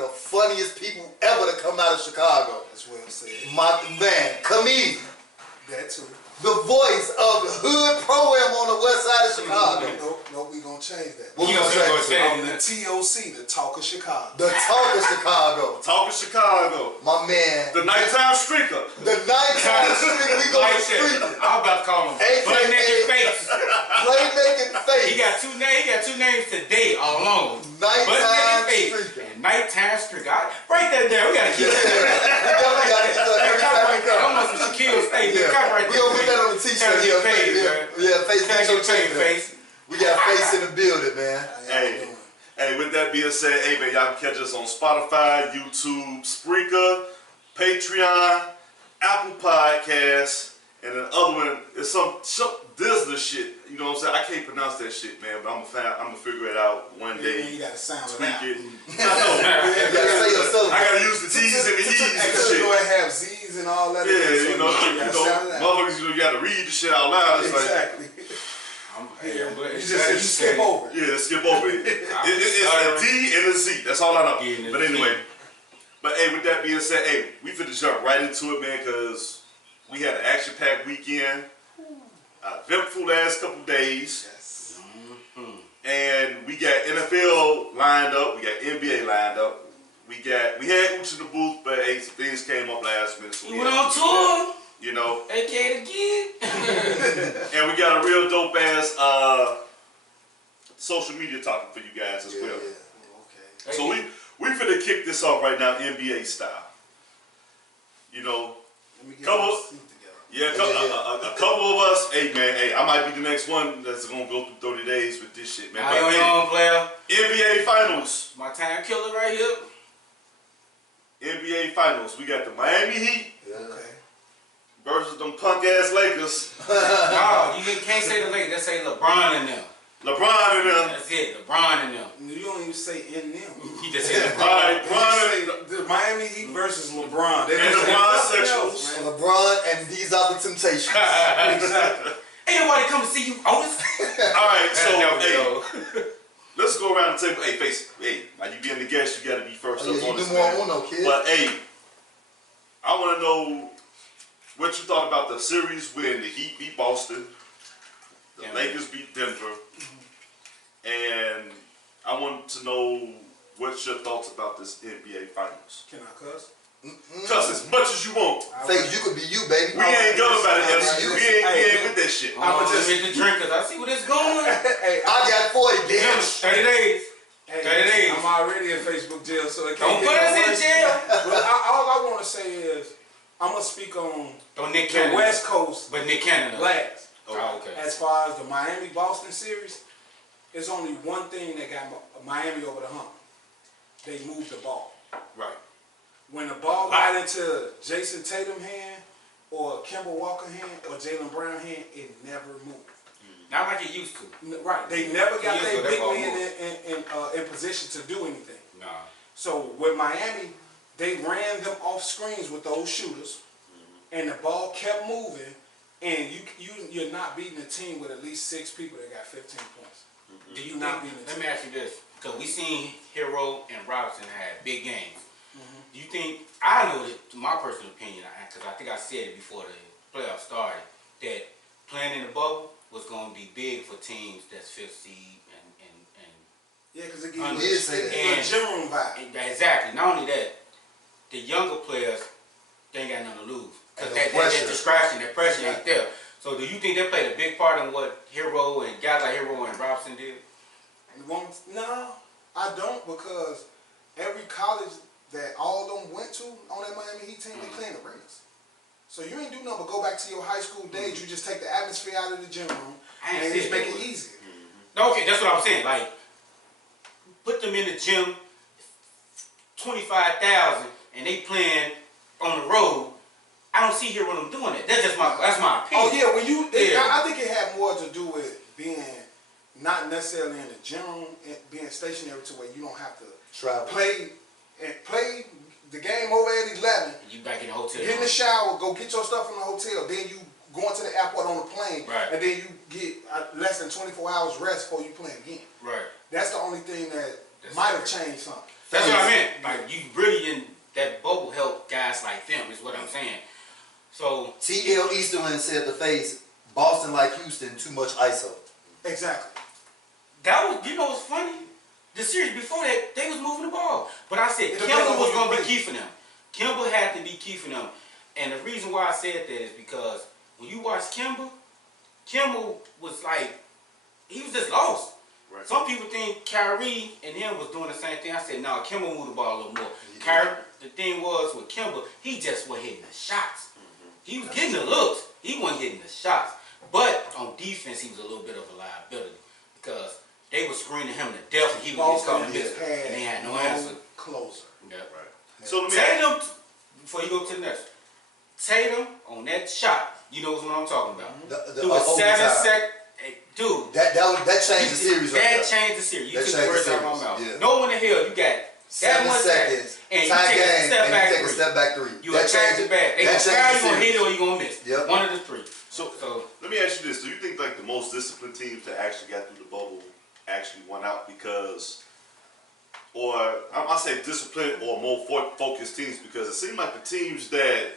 of the funniest people ever to come out of Chicago. That's well said. My man, comedian. That too. The voice of the hood program on the west side of Chicago. No, we gonna change that. What we gonna change? On the TOC, the Talk of Chicago. The Talk of Chicago. Talk of Chicago. My man. The nighttime streaker. The nighttime streaker. We go to streaker. I'm about to call him Playmaking Face. Playmaking Face. He got two names today alone. Nighttime streaker. And nighttime streaker. Write that down. We gotta keep that. We definitely gotta get that every time we come. Almost with Shaquille's face. Yeah. Right We gonna put that on the t-shirt. Yeah, face. Face. We got Face in the building, man. Hey, with that being said, hey man, y'all can catch us on Spotify, YouTube, Spreaker, Patreon, Apple Podcasts, and the other one is some Disney shit. You know what I'm saying? I can't pronounce that shit, man, but I'm gonna figure it out one day. You gotta sound tweak it. I know. You gotta say yourself. I gotta use the T's and the E's and shit. Go and have Z's and all that. Yeah, you know, motherfuckers, you gotta read the shit out loud. It's exactly. You skip over it. Yeah, skip over it. It's a D and a Z. That's all I know. But anyway, hey, with that being said, hey, we finna jump right into it, man, because we had an action-packed weekend, eventful last couple days. Yes. And we got NFL lined up. We got NBA lined up. We had Ooch in the booth, but hey, some things came up last minute. So we went on tour. You know. AKA again. And we got a real dope ass social media talking for you guys as well. Okay. So we finna kick this off right now, NBA style. You know, a couple of us, hey man, I might be the next one that's gonna go through 30 days with this shit, man. How you on, player? NBA Finals. My time killer right here. NBA Finals. We got the Miami Heat versus them punk ass Lakers. No, you can't say the Lakers. Let's say LeBron and them. LeBron and them. That's it. LeBron and them. You don't even say in them. He just said LeBron. LeBron. The Miami Heat versus LeBron. And LeBron sexuals. LeBron and these are the temptations. Exactly. Ain't nobody come to see you, Otis. Alright, so hey, let's go around the table. Hey, Face. Hey, now you being the guest, you gotta be first up on this, man. Kid. But hey, I wanna know what you thought about the series when the Heat beat Boston, the Lakers beat Denver, and I want to know what's your thoughts about this NBA Finals. Can I cuss? Cuss as much as you want. Face, you could be you, baby. We ain't going about it, MC. We ain't with that shit. I'm gonna just hit the drinkers. I see where this going. Hey, I got 40 damn. 30 days. 30 days. I'm already in Facebook jail, so it can't Don't put us in jail. But all I want to say is, I'm gonna speak on Nick the Cannon. West Coast. But Nick Cannon. Last. Oh, okay. As far as the Miami-Boston series, it's only one thing that got Miami over the hump. They moved the ball. Right. When the ball got into Jason Tatum hand, or Kemba Walker hand, or Jaylen Brown hand, it never moved. Not like it used to. Right. They never got their big man in position to do anything. Nah. So with Miami, they ran them off screens with those shooters, and the ball kept moving, and you're not beating a team with at least 6 people that got 15 points. Do you not beat? Let me ask you this, because we seen Hero and Robinson had big games. Do you think, I know that, to my personal opinion, because I think I said it before the playoffs started, that playing in the bubble was going to be big for teams that's 5th seed and yeah, because it gives you a general vibe. Exactly. Not only that, the younger players, they ain't got nothing to lose. Because that distraction, that pressure ain't there. So do you think they played a big part in what Hero and guys like Hero and Robinson did? No, I don't, because every college that all of them went to on that Miami Heat team, they play in arenas. So you ain't do nothing but go back to your high school days. You just take the atmosphere out of the gym room and just make it easier. Okay, that's what I'm saying. Like, put them in the gym, 25,000, and they playing on the road. I don't see Hero them doing it. That's my opinion. Oh yeah, I think it had more to do with being not necessarily in the gym room, being stationary to where you don't have to travel, play the game over at 11. You back in the hotel. Get in the shower, go get your stuff from the hotel. Then you go into the airport on the plane, and then you get less than 24 hours rest before you play again. Right. That's the only thing that might have changed something. That's what I meant. Like, you really in that bubble help guys like them, is what I'm saying. So T.L. Easterlin said to face Boston like Houston, too much ISO. Exactly. that was, you know what's funny? The series before that, they was moving the ball. But I said It Kimba depends on was who going you to be play. key for them. Kimba had to be key for them. And the reason why I said that is because when you watch Kimba was like, he was just lost. Right. Some people think Kyrie and him was doing the same thing. I said, no, Kimba moved the ball a little more. He Kyrie, the thing was with Kimba, he just wasn't hitting the shots. He was getting the looks. He wasn't hitting the shots. But on defense, he was a little bit of a liability because they were screening him to death and he was just coming to miss. And they had no answer. Closer. Yep. Right. So let me Tatum, before you go to the next, Tatum on that shot, you know what I'm talking about. Through a 7-second, dude. That changed the series right That there. changed the series. You That took the changed words the out of my series, mouth. yeah. No one in the hell, you got that 7 much seconds, and you tie take a game, step and back you take a three. step back three. You attack the bag. They gonna foul, you gonna hit it or you gonna miss. Yep. One of the three. So let me ask you this: do you think like the most disciplined teams that actually got through the bubble actually won out because, or I say disciplined or more focused teams, because it seemed like the teams that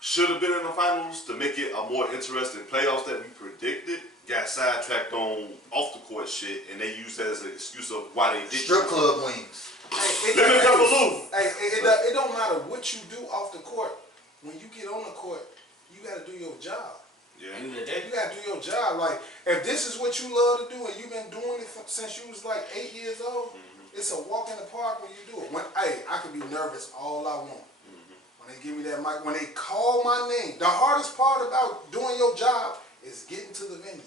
should have been in the finals to make it a more interesting playoffs that we predicted got sidetracked on off the court shit, and they used that as an excuse of why they didn't. Strip club wings. Let me come along. Hey, it don't matter what you do off the court. When you get on the court, you got to do your job. Yeah. End of the day. You got to do your job. Like, if this is what you love to do and you've been doing it since you was like 8 years old, it's a walk in the park when you do it. I could be nervous all I want. When they give me that mic, when they call my name, the hardest part about doing your job is getting to the venue.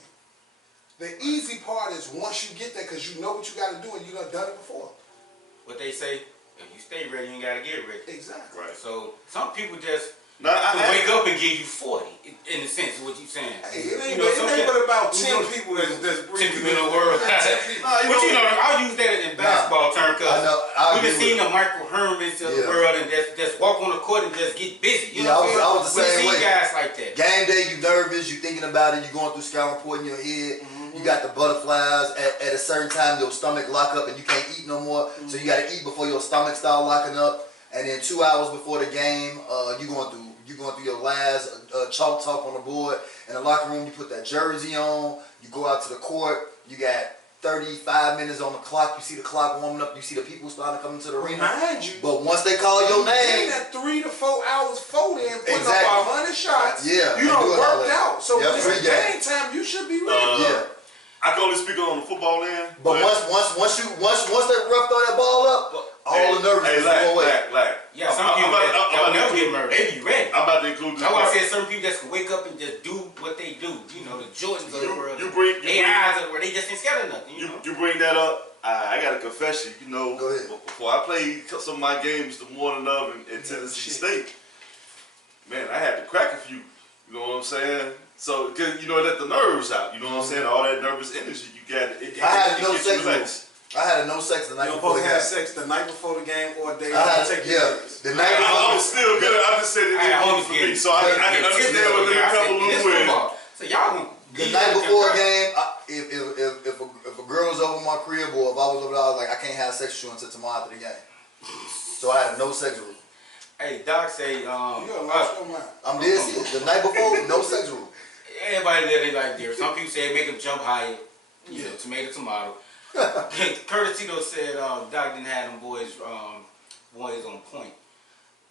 The easy part is once you get there, because you know what you got to do and you done it before. What they say, if you stay ready, you ain't gotta get ready. Exactly. Right. So some people just Now, wake up and give you 40, in a sense, of what you saying. Hey, it ain't, You know, it some ain't people- but about you 10 know, people that's 10 breathing people in the world. But you know, I'll use that in basketball term I because know. I we agree just seen with the Michael Hermans of the Yeah. world and just walk on the court and just get busy. You Yeah, know what I'm saying? I was the We same see way. guys like that. Game day, you nervous, you thinking about it, you going through scouting report in your head. You got the butterflies. At a certain time, your stomach lock up and you can't eat no more. So you got to eat before your stomach start locking up. And then 2 hours before the game, you going through your last chalk talk on the board. In the locker room, you put that jersey on. You go out to the court. You got 35 minutes on the clock. You see the clock warming up. You see the people starting to come into the arena. Remind you, But once they call your in name, that 3 to 4 hours before then, putting Exactly. up 100 shots, Yeah, you and don't doing all worked that. out. So Yep, when it's pregame. game time, you should be ready. yeah. I can only speak on the football end. But once that ref throw that ball up, all the nervousness go away. Yeah, some people that never get murdered. They be ready. I'm about to include this That's why I part. said certain people just can wake up and just do what they do. You know, the Jordans of the world, you bring- AIs of the world, they just ain't scared of nothing. You know? You bring that up. I got a confession. You know, Go ahead. before I played some of my games the morning of in Tennessee State, man, I had to crack a few. You know what I'm saying? So, cause you know, let the nerves out. You know what I'm saying? All that nervous energy you got. I had no gets sex relaxed. I had a no sex the night You're before supposed the to have game. sex the night before the game or a day I had, after. Take your yeah, days. the night I before. was still good. I'm just saying it I didn't always work for get me. So I can understand what I they said, couple and this with. football. So y'all gonna The leave night them before a impressed. game, if a girl was over my crib or if I was over there, I was like, I can't have sex with you until tomorrow after the game. So I had a no sex rule. Hey, Doc say, You done lost your mind. I'm dead serious. The night before, no sex rule. everybody there, they like there. Some people say make them jump higher. You know, tomato. Curtis Tito said Doc didn't have them boys on point.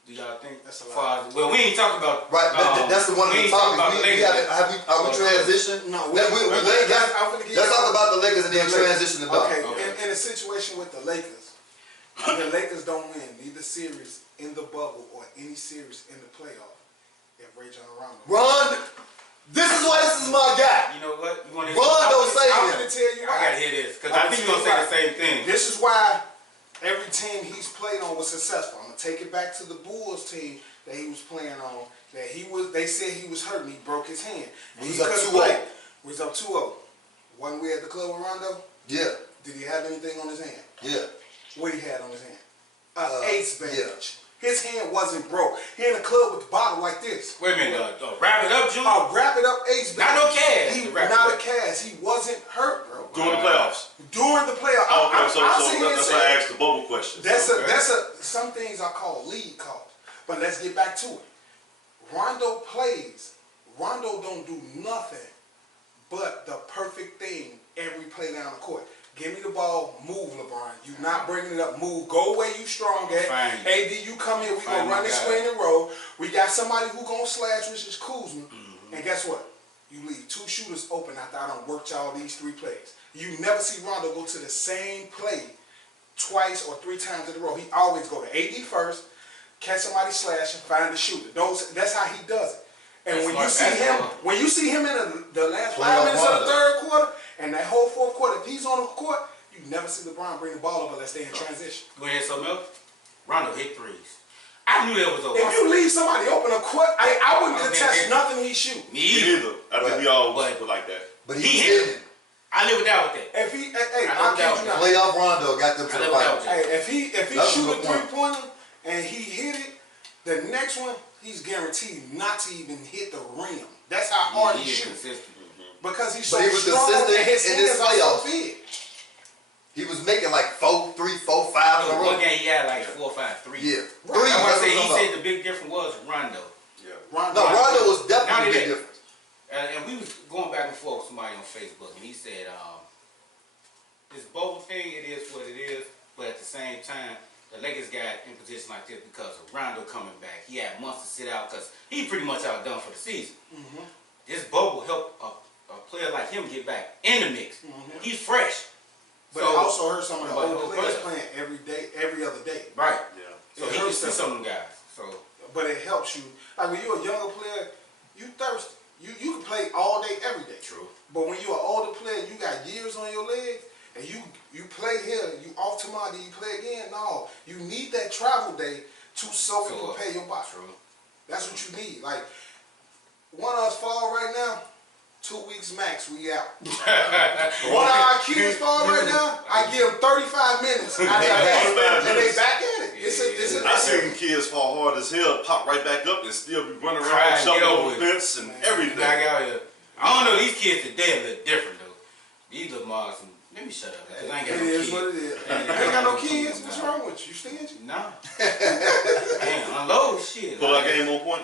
Do y'all think? That's a Far as- well, we ain't talking about. Right, that's the one of we the ain't talking about topics. the We Lakers. are we transitioned? No, Let's let's talk about the Lakers and then transition to Doc. Okay, Okay. in a situation with the Lakers, the Lakers don't win neither series in the bubble or any series in the playoff if Rajon Rondo. Ron, this is why this is my guy. You know what? You want to? Rondo say I'm him. going to tell you I why. gotta hear this because I think you're gonna say the same thing. This is why every team he's played on was successful. I'm gonna take it back to the Bulls team that he was playing on. They said he was hurt and he broke his hand. And He he was up couldn't 2-0. play. He was up 2-0. Wasn't we at the club with Rondo? Yeah, Did he have anything on his hand? yeah. What he had on his hand? Ace bandage. Yeah. His hand wasn't broke. He in the club with the bottle like this. Wait a minute, wrap it up, Junior. Wrap it up, Ace. Not no cash. He Wrap it not up. a cast. He wasn't hurt, bro. During the playoffs. During the playoff. Oh, okay, so that's that's why I asked the bubble question. Some things I call lead calls. But let's get back to it. Rondo plays. Rondo don't do nothing but the perfect thing every play down the court. Give me the ball, move, LeBron. You not bringing it up, move. Go where you strong at. Fine. AD, you come here, we gonna run this screen and roll. We got somebody who gonna slash, which is Kuzma. And guess what? You leave 2 shooters open after I done worked y'all these 3 plays. You never see Rondo go to the same play twice or 3 times in a row. He always go to AD first, catch somebody slash and find the shooter. That's how he does it. And when you see him in the last 5 minutes of the third quarter and that whole fourth quarter, if he's on the court, you never see LeBron bring the ball up unless they in transition. Go ahead, something else. Rondo hit threes. I knew that was over. If you leave somebody open a court, I wouldn't contest nothing he shoot. Me either. I think we all were like that. But He hit him. I live without with that. If he, I kid you not. Playoff Rondo got them to I the live without finals. with that. Hey, if he That's a shoot a good point. 3-pointer and he hit it, the next one he's guaranteed not to even hit the rim. That's how hard he is shoots. consistent. Because he's so But he was strong consistent and his in this hands are so playoffs. big. He was making like 4, 3, 4, 5 in a row. One game he had like 4 or 5 threes. Yeah. Right. Three. I want to say that's he what I'm said the big difference was Rondo. Yeah. No, Rondo was Not definitely a only big that. difference. And we was going back and forth with somebody on Facebook, and he said, this bubble thing, it is what it is, but at the same time, the Lakers got in position like this because of Rondo coming back. He had months to sit out because he pretty much outdone for the season. This bubble helped a player like him get back in the mix. He's fresh. But it also hurt some of the But old who players plays? playing every day, every other day. Right. Yeah. So It he can hurts see them. some of them guys. So But it helps you. Like when you're a younger player, you thirsty. You can play all day, every day. true. But when you're an older player, you got years on your legs, and you play here, you off tomorrow, then you play again. No, you need that travel day to soak and prepare your body. True. That's what you need. Like one of us fall right now, 2 weeks max, we out. One of our kids fall right now, I give them 35 minutes, and they back at it. I seen kids fall hard as hell, pop right back up, and still be running Try around, and jumping get over over the it. fence and everything. Back out here. I don't know, these kids today a little different though. These little moms, let me shut up. Cause I ain't got It no is kids. what it is. You ain't got no kids? What's wrong with you? You stingy? Nah. Damn, unload shit. Put our game on point.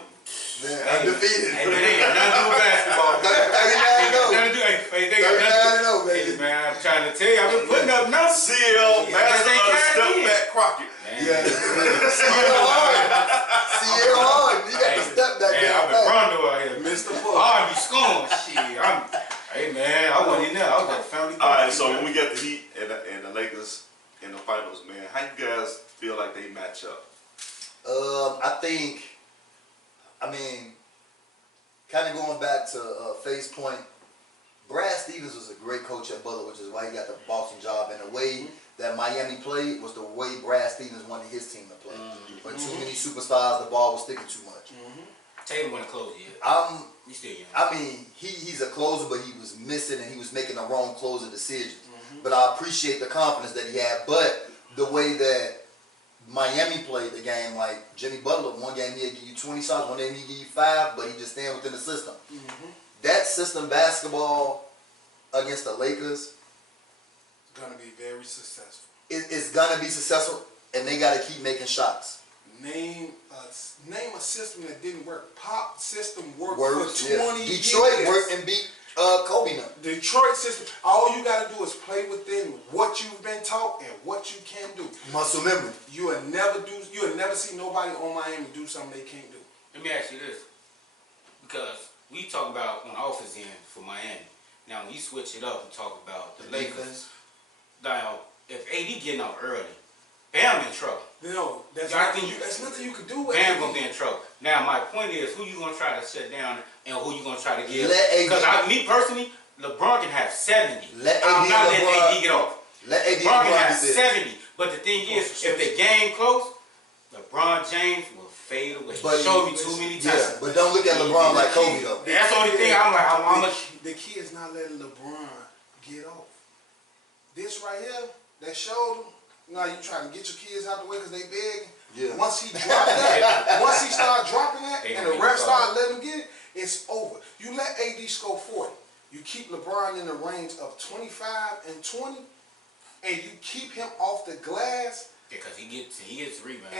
Man, undefeated. Hey, man, they got nothing to do with basketball. 39 They got nothing to do. Hey, man, I'm trying to tell you, I've been putting up numbers. CL, master they of the can't step win. back Crockett. Yeah. Sierra Hard. Sierra Hard. You got the step back Hey, I've been Rondo out here. Mr. I Full. ought to be scoring. Shit, hey, man, I wasn't in there. I was at the family. All right, so when we get the Heat and the Lakers in the finals, man, how you guys feel like they match up? I mean, kind of going back to Faye's point, Brad Stevens was a great coach at Butler, which is why he got the Boston job. And the way that Miami played was the way Brad Stevens wanted his team to play. But too many superstars, the ball was sticking too much. Tatum wasn't close yet. He's still young. I mean, he's a closer, but he was missing and he was making the wrong closer decisions. But I appreciate the confidence that he had. But the way that Miami played the game, like Jimmy Butler, one game he'd give you 20 shots, one game he'd give you 5, but he just staying within the system. That system basketball against the Lakers Gonna be very successful. is gonna be successful, and they gotta keep making shots. Name a system that didn't work. Pop system worked Works, for 20 years. Detroit worked and beat Kobe now. Detroit system. All you gotta do is play within what you've been taught and what you can do. Muscle memory. You will never see nobody on Miami do something they can't do. Let me ask you this. Because we talk about on the offense end for Miami. Now, when you switch it up and talk about the Lakers, now, if AD getting out early, Bam in trouble. No, that's nothing you could do with Bam AD. gonna be in trouble. Now, my point is, who you gonna try to shut down and who you gonna try to give? Let AD Because me personally, LeBron can have 70. Let I'm AD not letting LeBron- AD get off. Let AD LeBron can LeBron have get this. 70. But the thing is, if the game close, LeBron James will fade away. But He showed me too many times. Yeah, but don't look at LeBron like Kobe though. That's the only thing I'm like, I'm a... The kid's not letting LeBron get off. This right here, that shoulder, you trying to get your kids out the way because they big. Yeah. Once he dropped that, once he started dropping that, They and gonna the get ref the started letting him get it, it's over. You let AD score 40. You keep LeBron in the range of 25 and 20, and you keep him off the glass. Because he gets rebounds.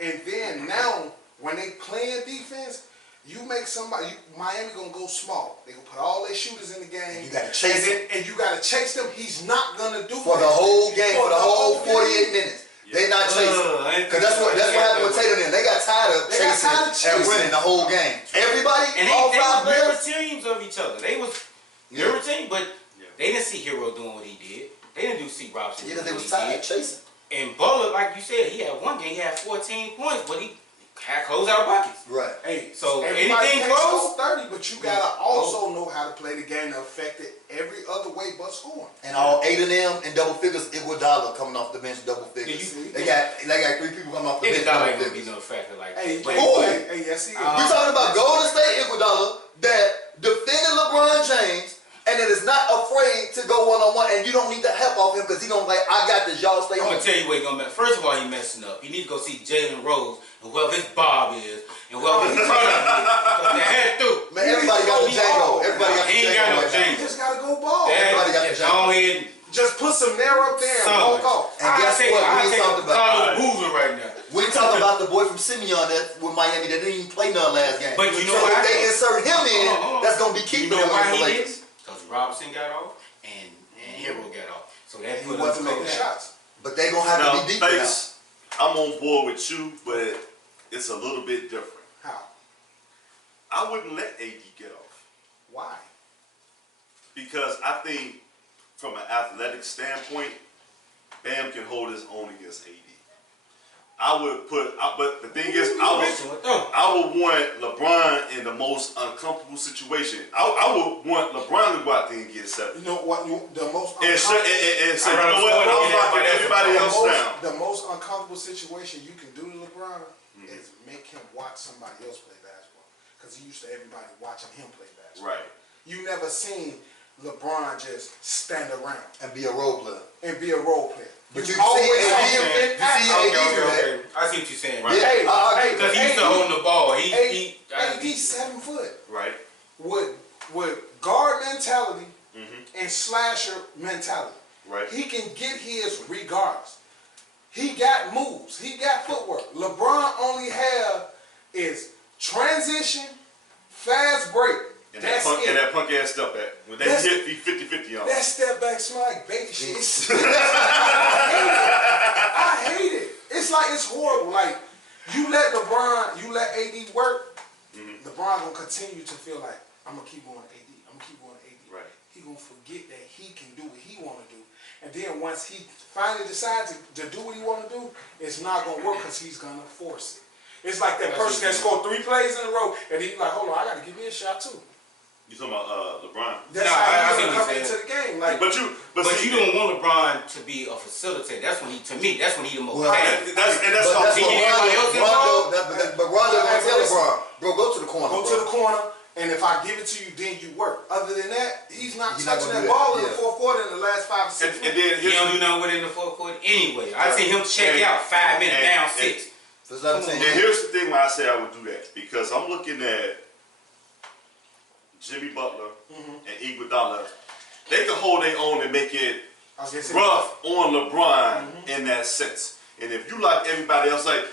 And then now when they playing defense, you make somebody Miami gonna go small. They gonna put all their shooters in the game. You gotta chase him. And you gotta chase them. He's not gonna do For that. the whole game, for the whole game. 48 minutes. They not chasing. Because that's what happened with Tatum then. They got tired of chasing and running the whole game. Everybody, And all they five were mirror players. teams of each other. They was mirror team, but they didn't see Hero doing what he did. They didn't see Robinson Yeah, doing they what was he tired did. chasing. And Butler, like you said, he had one game, he had 14 points, but he had closeout buckets. Right. Hey, So everybody anything can't close? score 30, but you gotta also know how to play the game to affect it every other way but scoring. And all 8 of them in double figures. Iguodala coming off the bench double figures. They got 3 people coming off the bench Iguodala double ain't gonna be figures. no factor like Hey, that. But hey, yes he is. We talking about Golden State Iguodala that defended LeBron James and that is not afraid to go one-on-one, and you don't need the help off him because he gonna I got this, y'all stay I'm home. gonna tell you what he gonna mess. First of all, he messing up. He needs to go see Jalen Rose and whoever his Bob is and whoever his brother is. Cause they had to. Man, everybody got a Django. Everybody got He the ain't got no Django. Django. You just gotta go ball. Everybody got the Go ahead. Just put some nair up there and walk off. And guess what? We ain't talking about. Carlos Boozer right now. We talking about the boy from Simeon that with Miami that didn't even play none last game. But you know so why? if they insert him in, Hold on. that's gonna be keeping You know him why in the he Lakers. did? Because Robinson got off and Hero got off. So that He put wasn't us making over shots. But they gonna have Now, to be deep now. Face, I'm on board with you, but it's a little bit different. How? I wouldn't let AD get off Why? because I think from an athletic standpoint, Bam can hold his own against AD. I would put, but the thing is, I would want LeBron in the most uncomfortable situation. I would want LeBron to go out there and get 7. You know what? The most And say, uncomfortable, you know what? I'm knocking everybody else down. the most uncomfortable situation you can do to LeBron is make him watch somebody else play basketball. Because he used to everybody watching him play basketball. Right. You never seen LeBron just stand around And be a role player. and be a role player. But you always see saw AD, him in you see action. AD do that. I see what you're saying, right? Yeah, Hey, I agree. Because he used to hold the ball. He AD 7 foot Right. with guard mentality and slasher mentality. Right. He can get his regardless. He got moves. He got footwork. LeBron only have is transition, fast break. And That's that it. punk ass step back. When they That's- hit, he 50-50 on. That step back smile, baby shit. I hate it. It's like it's horrible. Like you let LeBron, you let AD work. LeBron gonna continue to feel like I'm gonna keep going AD. I'm gonna keep going AD. Right. He gonna forget that he can do what he wanna do. And then once he finally decides to do what he wanna do, it's not gonna work because he's gonna force it. It's like that person that scored 3 plays in a row and he's like, hold on, I gotta give me a shot too. You talking about LeBron? That's Nah, how I he's see gonna what come you're into saying. the game. Like, But But see, you don't want LeBron to be a facilitator. That's when he, to me, that's when he the most Well, paid. that's But how that's he what get everybody else Rondo, involved? but Rondo gonna tell Listen. LeBron, bro, go to the corner, go bro. to the corner, and if I give it to you, then you work. Other than that, he's not He's not touching gonna that do that. ball in the Yeah. fourth quarter in the last 5 or 6 and then He don't here's, do nothing with it in the fourth quarter anyway. I see him check And- out 5 minutes, and- down and- 6. That's what I'm saying. and here's the thing why I say I would do that. Because I'm looking at Jimmy Butler and Iguodala. They can hold their own and make it rough on LeBron in that sense. And if you like everybody else, like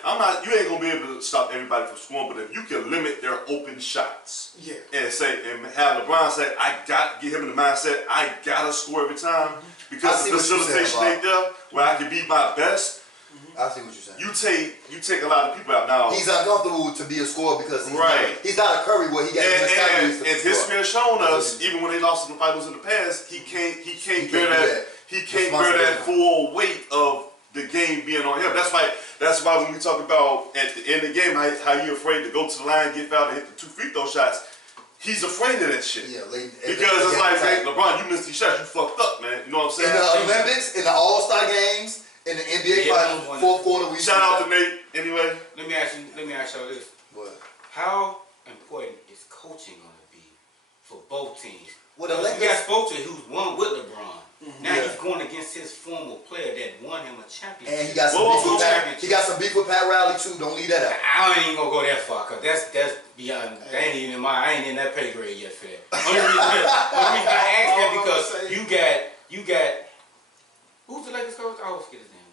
you ain't gonna be able to stop everybody from scoring, but if you can limit their open shots, Yeah. and have LeBron say, I got to get him in the mindset, I gotta score every time because I see the what you're saying, facilitation ain't there where I can be my best. I see what you're saying. You take a lot of people out now. He's uncomfortable to be a scorer because Right. he's not a Curry where he got And to history has shown us, even when they lost in the finals in the past, he can't bear do that. that. He can't bear that full weight of the game being on him. That's why when we talk about at the end of the game how you afraid to go to the line, get fouled, and hit the 2 free throw shots. He's afraid of that shit. Yeah, Because it's like, hey, LeBron, you missed these shots, you fucked up, man. You know what I'm in saying? the Olympics, in the All-Star games, in the NBA Yeah, Finals, fourth quarter, we Shout out to Nate. Anyway, Let me ask y'all this. What? How important is coaching going to be for both teams? Well, the Because we Lakers- got Spoelstra who's won with LeBron. Now he's going against his former player that won him a championship. And he got some beef with Pat. He got some beef with Pat Riley too. Don't leave that out. I ain't even gonna go that far, cause that's beyond. That ain't even in I ain't in that pay grade yet for that. Only reason I asked that because you got who's the Lakers coach? I always forget his name.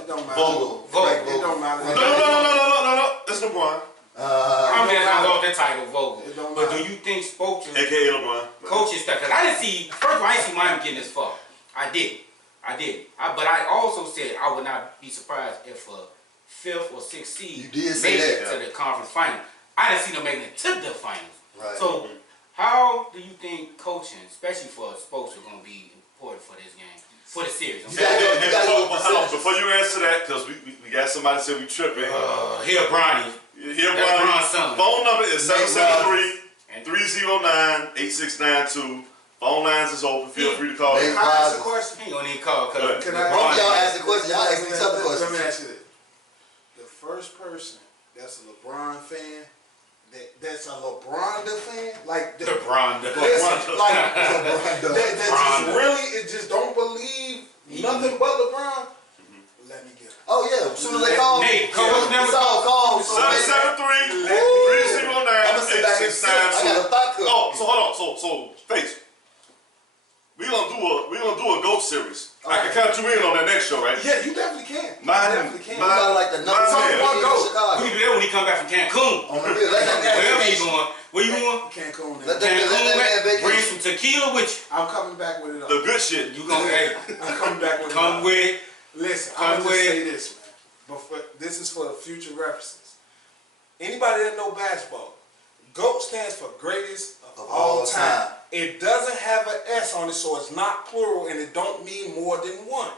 It don't matter. Vogel. It don't matter. No. It's LeBron. I'm just gonna go with that title, Vogel. It don't But do matter. you think Spoelstra AKA LeBron. coaching stuff? Cause I didn't see. First of all, I didn't see Miami getting this far. I did. But I also said I would not be surprised if a 5th or 6th seed You did say made it that. to the conference final. I didn't see them making it to the finals. Right. So, how do you think coaching, especially for Spoelstra, going to be important for this game, for the series? You gotta go with Hold on, percentages. before you answer that, because we got somebody said we tripping. Here, Bronny. Here, That's Brian. Bron's son. Phone number is And 773-309-8692. Phone lines is open. Feel free to call. Name- Can I ask a question? He ain't gonna need call because Can I- Both of y'all ask the question. Y'all ask me tough Let me questions. ask you this. The first person that's a LeBron fan, that's a LeBron fan, like the Bron. listen, like LeBron that Bron. just really, it just don't believe nothing but LeBron. Let me get it. Oh yeah, as soon as they call, Nate, call us now. it's all called. So I'ma sit back and sip. I got a thought cook. Oh, so hold on. So Face. We gonna do a GOAT series. I can count you in on that next show, right? Yeah, you definitely can. You Mine- definitely can. We got like the number Mine- one Mine- in Mine- Chicago. We can do that when he come back from Cancun. On the real, let that man Wherever he vacation. going. Where you going? Cancun. Let Now. that Cancun, man man. vacation. Bring some tequila with you. I'm coming back with it. The good shit. You gonna hey, I'm coming back with it. come with it. Listen, Come I'm gonna with just it. say this, man. This is for the future references. Anybody that know basketball, GOAT stands for greatest of all time. It doesn't have an S on it, so it's not plural, and it don't mean more than one.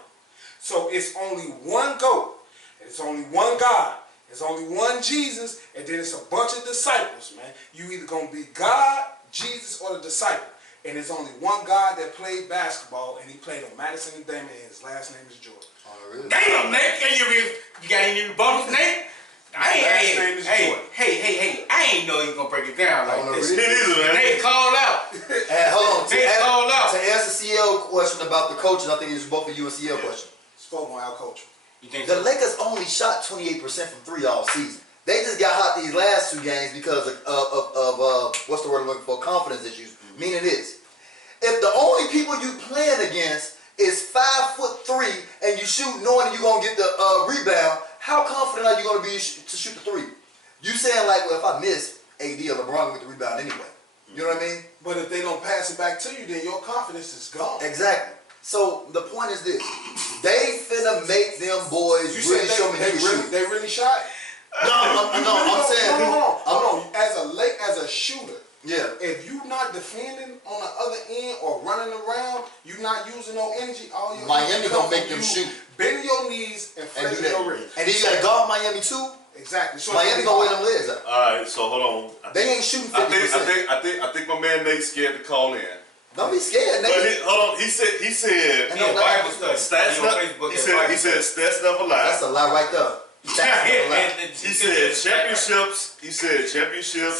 So it's only one GOAT. It's only one God. It's only one Jesus, and then it's a bunch of disciples, man. You either gonna be God, Jesus, or the disciple. And there's only one God that played basketball, and he played on Madison and Damon, and his last name is Jordan. On the real. Damn, Nate, you got any rebuttals, Nate? Last name is Jordan. Hey, I ain't know you gonna break it down like On the this. real. Me neither, man. Nate called out. And hold on, Nate called out. to answer CL question about the coaches, I think it was both of you and CL question. Spoke on our culture. You think The so? Lakers only shot 28% from 3 all season. They just got hot these last 2 games because of what's the word I'm looking for? Confidence issues. Meaning this: if the only people you playing against is 5'3" and you shoot knowing that you're gonna get the rebound, how confident are you gonna be to shoot the 3? You saying like, well, if I miss, AD or LeBron will get the rebound anyway. You know what I mean? But if they don't pass it back to you, then your confidence is gone. Exactly. So the point is this: they finna make them boys You really said show me they can shoot. they really shot? No, I'm saying. Hold on. As a shooter, Yeah. if you not defending on the other end or running around, you not using no energy, all your Miami energy gonna come make from them you shoot. bending your knees and And flexing do your that. wrist. And then you gotta guard Miami too. Exactly. So Miami gonna wear them legs up. Alright, so hold on. They ain't shooting I 50%. think my man Nate's scared to call in. Don't be scared, But Nate. hold on, he said And Yeah, no, Bible study. stats on not, Facebook he at said Bible stats never lie. That's a lie right there. Stats never lie. He said championships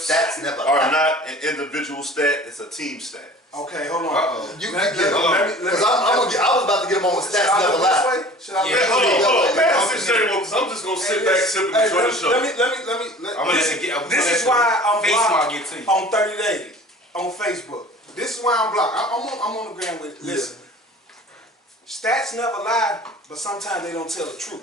Stats never are lie. not an individual stat, it's a team stat. Okay, hold on. Uh-oh. You Let- get let- them. let me- Because I was about to get them on with Should stats I never look this lie. way? Should I Yeah, look Hold this way? on, pass this shit because I'm just gonna sit back, sip and enjoy the show. Let me. I'm gonna let you get. This is why I'm face blocked get to you. on 30 days on Facebook. This is why I'm blocked. I'm on the ground with it. Listen, stats never lie, but sometimes they don't tell the truth.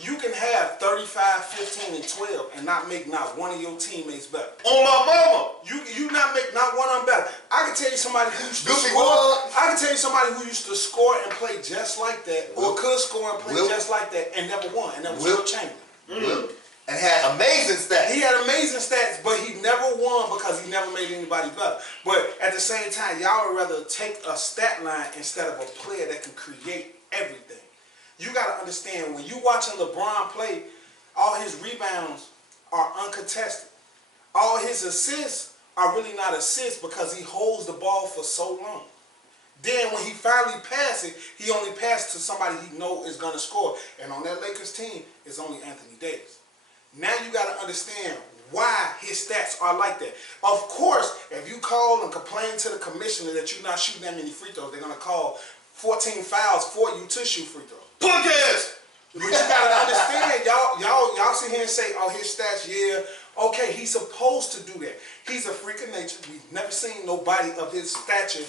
You can have 35, 15, and 12 and not make not one of your teammates better. On my mama! You not make not one of them better. I can tell you somebody who used to Goofy score. what? I can tell you somebody who used to score and play just like that, or could score and play Will. just like that, and never won. And that was Will. Will Chamberlain. Yep. And had amazing stats. He had amazing stats, but he never won because he never made anybody better. But at the same time, y'all would rather take a stat line instead of a player that can create everything. You got to understand, when you watching LeBron play, all his rebounds are uncontested. All his assists are really not assists because he holds the ball for so long. Then when he finally passes it, he only passes to somebody he know is going to score. And on that Lakers team, it's only Anthony Davis. Now you got to understand why his stats are like that. Of course, if you call and complain to the commissioner that you're not shooting that many free throws, they're going to call 14 fouls for you to shoot free throws. Podcast. But you gotta understand, y'all sit here and say, oh, his stats, yeah. Okay, he's supposed to do that. He's a freak of nature. We've never seen nobody of his stature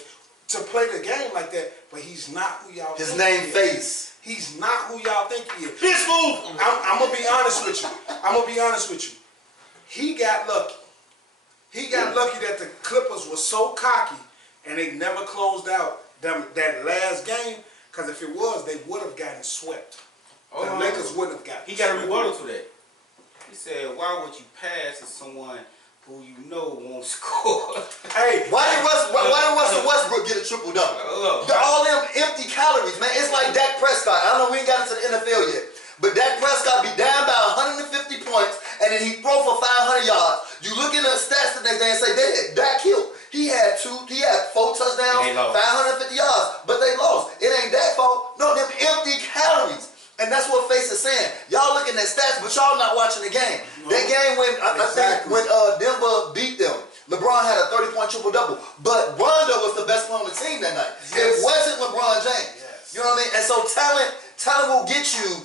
to play the game like that, but he's not who y'all His think name he is. Face. He's not who y'all think he is. Bitch move. I'm gonna be honest with you. He got lucky. He got lucky that the Clippers were so cocky and they never closed out that last game, because if it was, they would have gotten swept. The Lakers wouldn't have gotten He got a swept. rebuttal to that. He said, why would you pass to someone who you know won't score? Hey, Why did Russell Westbrook get a triple double? All them empty calories, man. It's like Dak Prescott. I know we ain't got into the NFL yet, but Dak Prescott be down by 150 points, and then he throw for 500 yards. You look at the stats the next day and say, Dak killed. He had 4 touchdowns, 550 yards, but they lost. It ain't Dak's fault. No, them empty calories. And that's what Face is saying. Y'all looking at stats, but y'all not watching the game. No. That game when I think when Denver beat them, LeBron had a 30-point triple-double. But Rondo was the best player on the team that night. Yes. It wasn't LeBron James. Yes. You know what I mean? And so talent will get you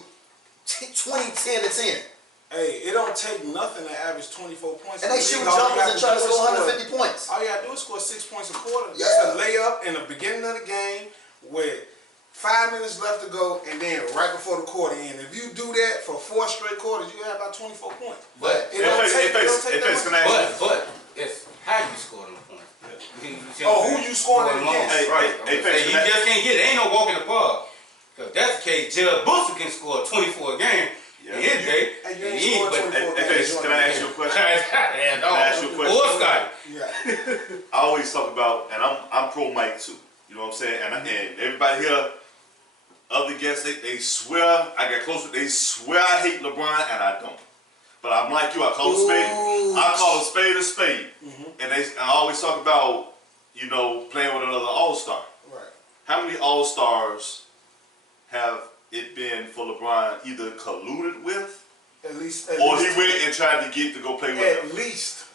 20, 10 to 10. Hey, it don't take nothing to average 24 points. And they shoot jumpers and try to score 150 points. All you gotta do is score 6 points a quarter. Yeah. That's a layup in the beginning of the game with 5 minutes left to go, and then right before the quarter end. If you do that for 4 straight quarters, you have about 24 points. But it don't take that much. But it's how you score them points. Oh, who you scoring it against? Right. You just can't get it. Ain't no walk in the park. Because that's the case. Judge Booster can score 24 a game in his day. And you ain't scored 24 games. Can I ask you a question? Can I ask you a question? Or Scotty. Yeah. I always talk about, and I'm pro Mike too. You know what I'm saying? And everybody here, other guests, they swear, I get close with, they swear I hate LeBron, and I don't. But I'm like you, I call a spade. I call a spade a spade. And I always talk about, you know, playing with another all-star. Right. How many all-stars have it been for LeBron either colluded with, At least he went and tried to get to go play with him? At least.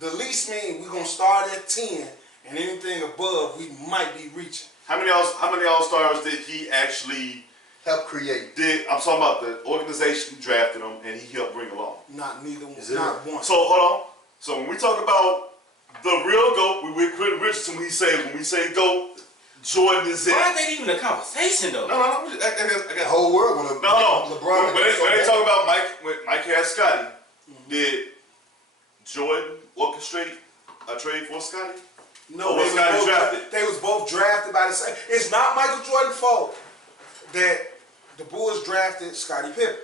The least mean we're going to start at 10, and anything above, we might be reaching. How many all-stars did he actually help create? I'm talking about the organization drafted him and he helped bring along. Not neither one. Not one. So hold on. So when we talk about the real GOAT, we with Quentin Richardson, when we say GOAT, Jordan is it. Why is that even a conversation though? No. I got the whole world with LeBron. When they talk about Mike had Scotty, did Jordan orchestrate a trade for Scotty? No, they was both drafted by the same. It's not Michael Jordan's fault that the Bulls drafted Scottie Pippen.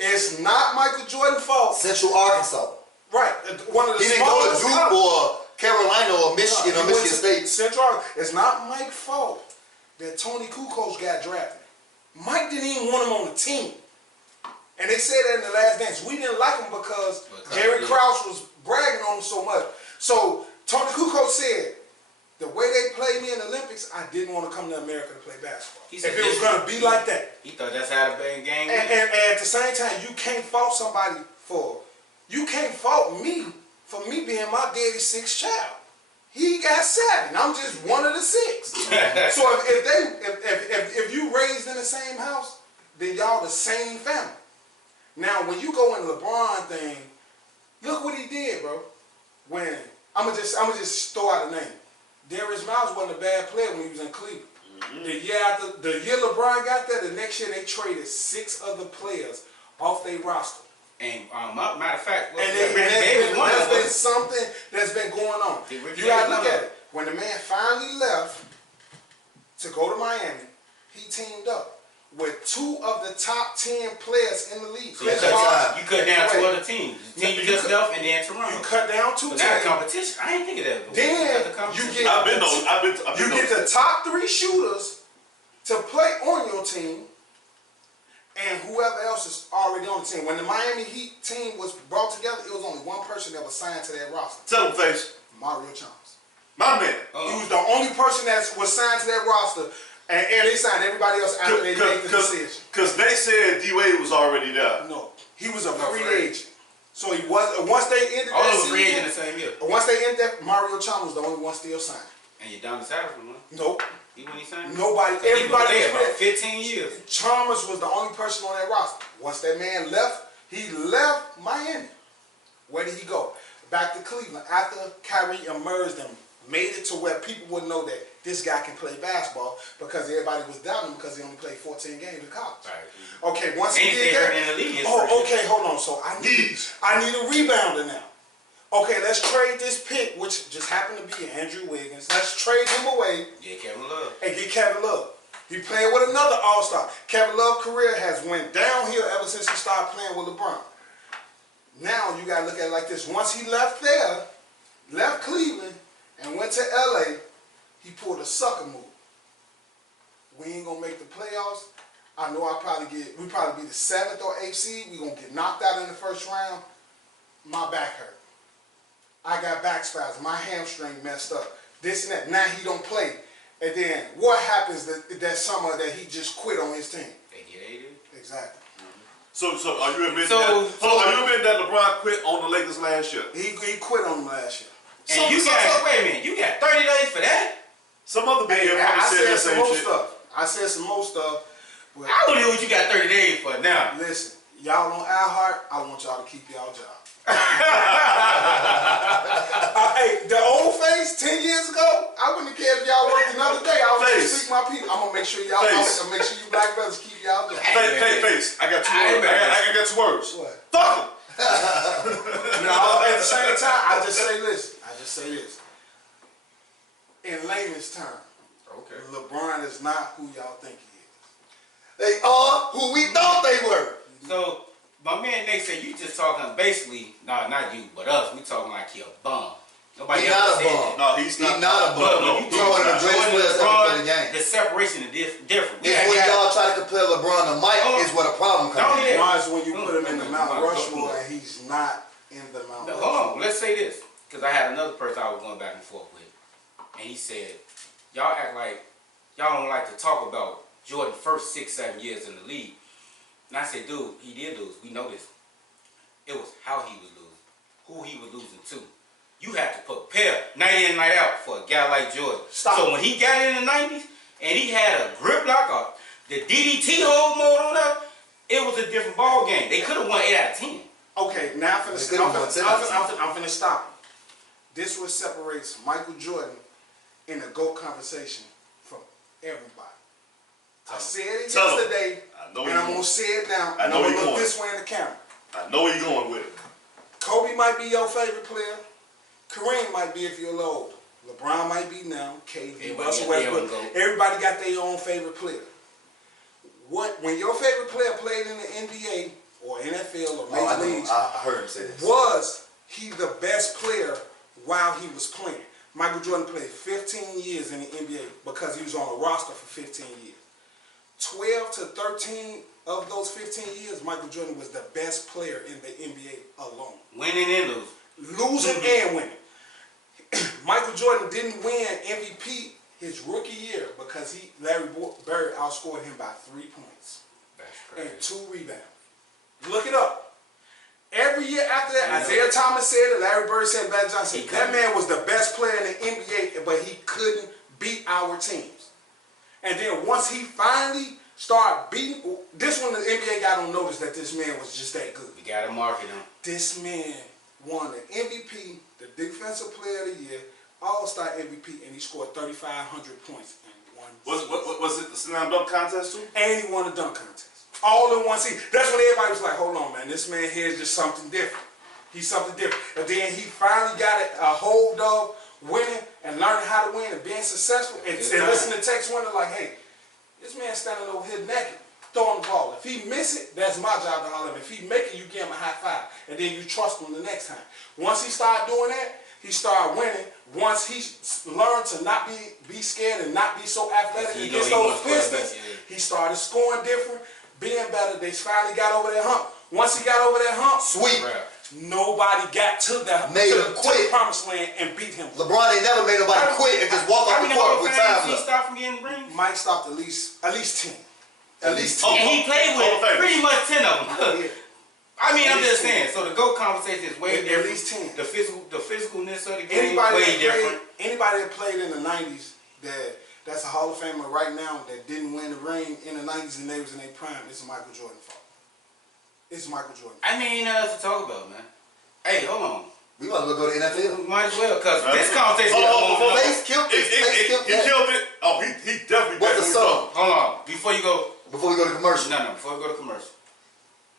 It's not Michael Jordan's fault. Central Arkansas. Right. One of the he didn't go to Duke or Carolina or Michigan or Michigan State. Central. It's not Mike's fault that Tony Kukoc got drafted. Mike didn't even want him on the team. And they said that in the last dance. We didn't like him because Jerry Krause was bragging on him so much. So Tony Kukoc said, the way they played me in the Olympics, I didn't want to come to America to play basketball. If it was going to be like that. He thought that's how the game and at the same time, you can't fault somebody you can't fault me for me being my daddy's 6th child. He got 7. I'm just one of the 6. So if you raised in the same house, then y'all the same family. Now, when you go in the LeBron thing, look what he did, bro. When I'ma just throw out a name. Darius Miles wasn't a bad player when he was in Cleveland. The year LeBron got there, the next year they traded 6 other players off their roster. And matter of fact, there's been something that's been going on. You gotta look at it. When the man finally left to go to Miami, he teamed up with 2 of the top 10 players in the league. So you cut down 2 other teams. The team you just left, and then Toronto. You cut down 2 teams. But that's competition. I ain't think of that. Then you get the top 3 shooters to play on your team, and whoever else is already on the team. When the Miami Heat team was brought together, it was only one person that was signed to that roster. Tell him, Face. Mario Chalmers. My man. He was the only person that was signed to that roster. And they signed everybody else after they made the decision. Because they said D-Wade was already there. No. He was a free agent. So he was, once they ended that season. All free agent the same year. Once they ended that, Mario Chalmers was the only one still signed. And you're down to Savage, man. Nope. He when he signed? Nobody, He was everybody there was about there. 15 years. Chalmers was the only person on that roster. Once that man left, he left Miami. Where did he go? Back to Cleveland after Kyrie emerged and made it to where people would know that this guy can play basketball because everybody was doubting him because he only played 14 games in college. Right. Okay, once he And he did stayed hurt that, in the league his oh, first year. okay, hold on. So I need a rebounder now. Okay, let's trade this pick, which just happened to be Andrew Wiggins. Let's trade him away Yeah, Kevin Love. and get Kevin Love. He playing with another all-star. Kevin Love's career has went downhill ever since he started playing with LeBron. Now you gotta look at it like this. Once he left there, left Cleveland, and went to LA, he pulled a sucker move. We ain't gonna make the playoffs. I know we probably be the 7th or 8th seed. We gonna get knocked out in the first round. My back hurt. I got back spasms. My hamstring messed up. This and that. Now he don't play. And then what happens that summer that he just quit on his team? They get 80. Exactly. So are you admitting So- are you admitting that LeBron quit on the Lakers last year? He quit on him last year. And you got, wait a minute, you got 30 days for that? Some other big Hey, man I probably said said the some same more shit. stuff. I said some more stuff. But I don't know what you got 30 days for now. listen, y'all on iHeart, I want y'all to keep y'all job. Hey, the old face 10 years ago, I wouldn't have cared if y'all worked another day. I was Face. gonna speak my people. I'm gonna make sure y'all, Face. I'm gonna make sure you black brothers keep y'all job. Face. I got two I words. I got two words. What? Fuck him. No, at the same time, I just say this. In layman's term, Okay. LeBron is not who y'all think he is. They are who we thought they were. So, my man Nate said you just talking basically, no, not you, but us, we talking like he a bum. Nobody He's ever not a said bum. that. No, he's He's not. not a But bum. when you He's one of the greatest players ever played the game. the separation is different. We It's had when guys- y'all try to compare LeBron to Mike Oh. is where the problem Don't comes in. even- LeBron's when you put him in the Mount Go Rushmore for it. and he's not in the Mount No, Rushmore. hold on, let's say this, because I had another person I was going back and forth with, and he said, y'all act like y'all don't like to talk about Jordan's first 6-7 years in the league. And I said, dude, he did lose. We know this. It was how he was losing, who he was losing to. You have to prepare night in, night out for a guy like Jordan. Stop. So when he got in the 90s and he had a grip like the DDT hold mode on that, it was a different ball game. They could have won 8 out of 10. Okay, now I'm They could've won 10 out of 10. finna stop him. This what separates Michael Jordan in the GOAT conversation from everybody. I said it Tell him. yesterday, I know and where I'm you gonna say it now. I know I'm where gonna you look going. this way in the camera. I know where you're going with it. Kobe might be your favorite player. Kareem might be if you're a little older. LeBron might be now. KD, Everybody Russell got their Westbrook. own GOAT. Everybody got their own favorite player. When your favorite player played in the NBA or NFL or Oh, I Major know. Leagues, I heard him say this. was he the best player while he was playing? Michael Jordan played 15 years in the NBA because he was on the roster for 15 years. 12 to 13 of those 15 years, Michael Jordan was the best player in the NBA alone. Winning and losing. Losing and winning. Michael Jordan didn't win MVP his rookie year because Larry Bird outscored him by 3 points That's and crazy. 2 rebounds. Look it up. Every year after that, Isaiah Thomas said it, Larry Bird said, Magic Johnson said, that man was the best player in the NBA, but he couldn't beat our teams. And then once he finally started beating, this one the NBA got on notice that this man was just that good. We got to market him. This man won the MVP, the Defensive Player of the Year, All-Star MVP, and he scored 3,500 points in one season. Was it the slam dunk contest too? And he won the dunk contest. All in one season. That's when everybody was like, hold on, man, this man here is just something different. He's something different. And then he finally got a hold of winning and learning how to win and being successful. And listen to Tex Winter like, hey, this man standing over here naked, throwing the ball. If he miss it, that's my job to holler at him. If he make it, you give him a high five. And then you trust him the next time. Once he started doing that, he started winning. Once he learned to not be scared and not be so athletic He against know he those was quarterback, Pistons, yeah. he started scoring different, being better. They finally got over that hump. Once he got over that hump, Sweet. Crap. nobody got to the promised land and beat him. LeBron ain't never made nobody quit and just walk off the court with time he left. stopped from getting rings? Mike stopped at least 10. At least 10. And he played Hall of with Famers. pretty much 10 of them. Yeah. I mean, I'm At just least saying. So the GOAT conversation is way At different. least 10. The physicalness of the game Anybody way that different. anybody that played in the 90s that that's a Hall of Famer right now that didn't win the ring in the 90s and they was in their prime. It's Michael Jordan fault. It's Michael Jordan. I mean, nothing else to talk about, man. Hey, hold on. We want to go to NFL. Might as well, because this conversation. Face killed it. He killed it. Oh, he definitely. What's the song? Hold on. Before you go. Before we go to commercial. No, before we go to commercial.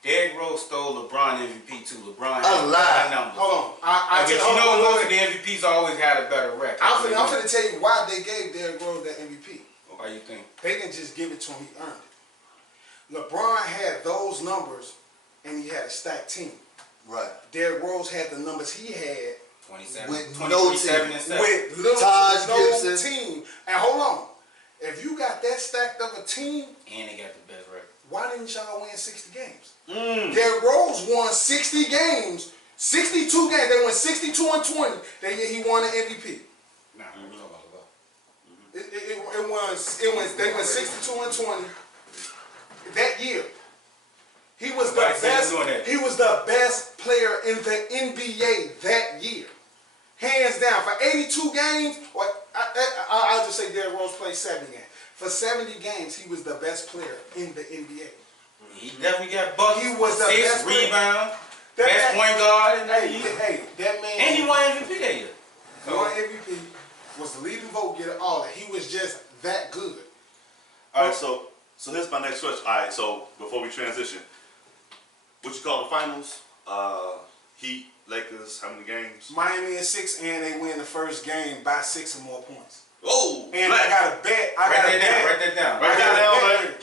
Derrick Rose stole LeBron MVP too. LeBron A had lie. high numbers. Hold on. But you know most of the MVPs always had a better record. I'm finna tell you why they gave Derrick Rose that MVP. Why you think? They didn't just give it to him, he earned it. LeBron had those numbers and he had a stacked team. Right. Derrick Rose had the numbers he had 27, With 23, no 7 team. and 7. with little Taj to no Gibson. team. And hold on. If you got that stacked of a team, And they got the best record. why didn't y'all win 60 games? Mm. Derrick Rose won 60 games, 62 games. They went 62 and 20. He won the MVP. Nah, we're talking about They went 62 and 20 that year. He was the Nobody said best. doing that. He was the best player in the NBA that year, hands down. For 82 games, or I'll just say Derrick Rose played 70 games. For 70 games, he was the best player in the NBA. He definitely got buckets. He was the assists, best player. rebound, That best man- point guard in the league. Hey, that man. And he won MVP that year. won MVP, was the leading vote getter, all that. He was just that good. All right, so here's my next question. All right, so before we transition, what you call the finals? Heat, Lakers, how many games? Miami is 6, and they win the first game by 6 or more points. Oh, And I got a bet. Write that down. Write that down, man.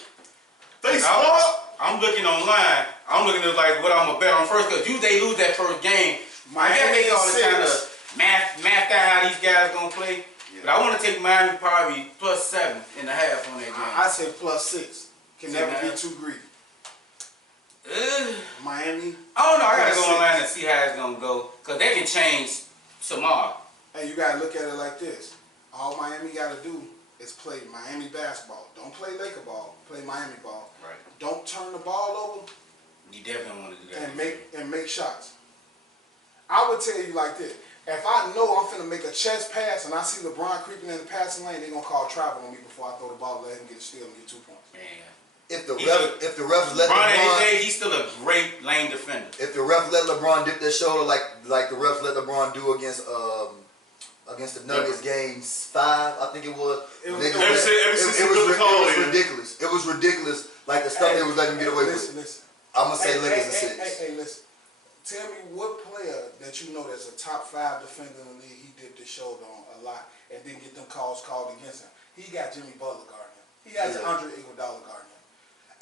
They smart. I'm looking online. I'm looking at like what I'm gonna bet on first because usually they lose that first game. I guess they all the time to math out how these guys gonna play. But I want to take Miami probably plus 7.5 on that game. I say plus 6. Can never be too greedy. Miami. I don't know. I gotta plus go online 6. and see how it's gonna go because they can change tomorrow. Hey, you gotta look at it like this. All Miami gotta do is play Miami basketball. Don't play Laker ball. Play Miami ball. Right. Don't turn the ball over You definitely want to do that. and make shots. I would tell you like this. If I know I'm finna make a chest pass and I see LeBron creeping in the passing lane, they're gonna call travel on me before I throw the ball, let him get a steal and get 2 points. Man. If the refs let LeBron at his LeBron, age, he's still a great lane defender. if the refs let LeBron dip their shoulder like the refs let LeBron do against the Nuggets games 5, I think it was. It was- They did Ever that. since It he built the call, was yeah. ridiculous. It was ridiculous. Like the stuff they was letting him get away Listen, with. listen. I'm gonna say Hey, Lakers hey, a 6. Hey, listen. Tell me what player that you know that's a top 5 defender in the league he dipped his shoulder on a lot and didn't get them calls called against him. He got Jimmy Butler guarding him. He has Andre Iguodala guarding him.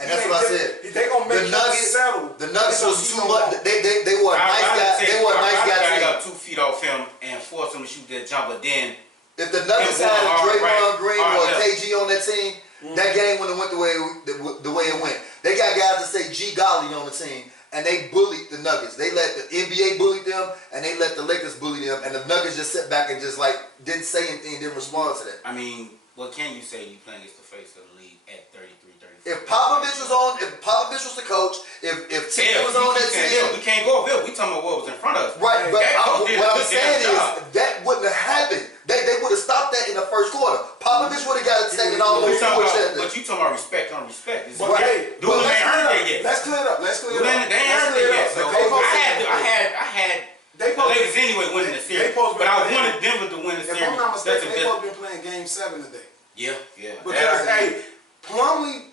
And that's what I said. They gonna make The Nuggets, settle. the Nuggets was He too gonna much. They were a nice guy. They were a nice guy back team. up 2 feet off him and force him to shoot that jumper. Then If the Nuggets Them had a hard, Draymond right, Green hard or left. KG on that team, that game wouldn't have went the way it went. They got guys that say G Golly on the team, and they bullied the Nuggets. They let the NBA bully them, and they let the Lakers bully them, and the Nuggets just sat back and just like didn't say anything, didn't respond to that. I mean, what can you say? You playing against the face of the league at 33, 34. If Popovich was on, if Popovich was the coach, if Tim was on that team, we can't go up here. We talking about what was in front of us. right? But That coach did a what I'm good saying damn is job. that wouldn't have happened. They would have stopped that in the first quarter. Popovich would have got it taken all But over you talking George about, Shetland. but you talking about respect on respect. It's But hey, Doolin ain't earned that yet. Let's clear it up. Let's clear it Doolin, up. they ain't Let's earned clear it it yet. up. So They supposed to- I had They the supposed to- Lakers anyway winning the they series. supposed to But I be- wanted Denver to win the If series. I'm not mistaken, That's they a supposed good. to be playing Game 7 today. Yeah. Because hey, Plumlee,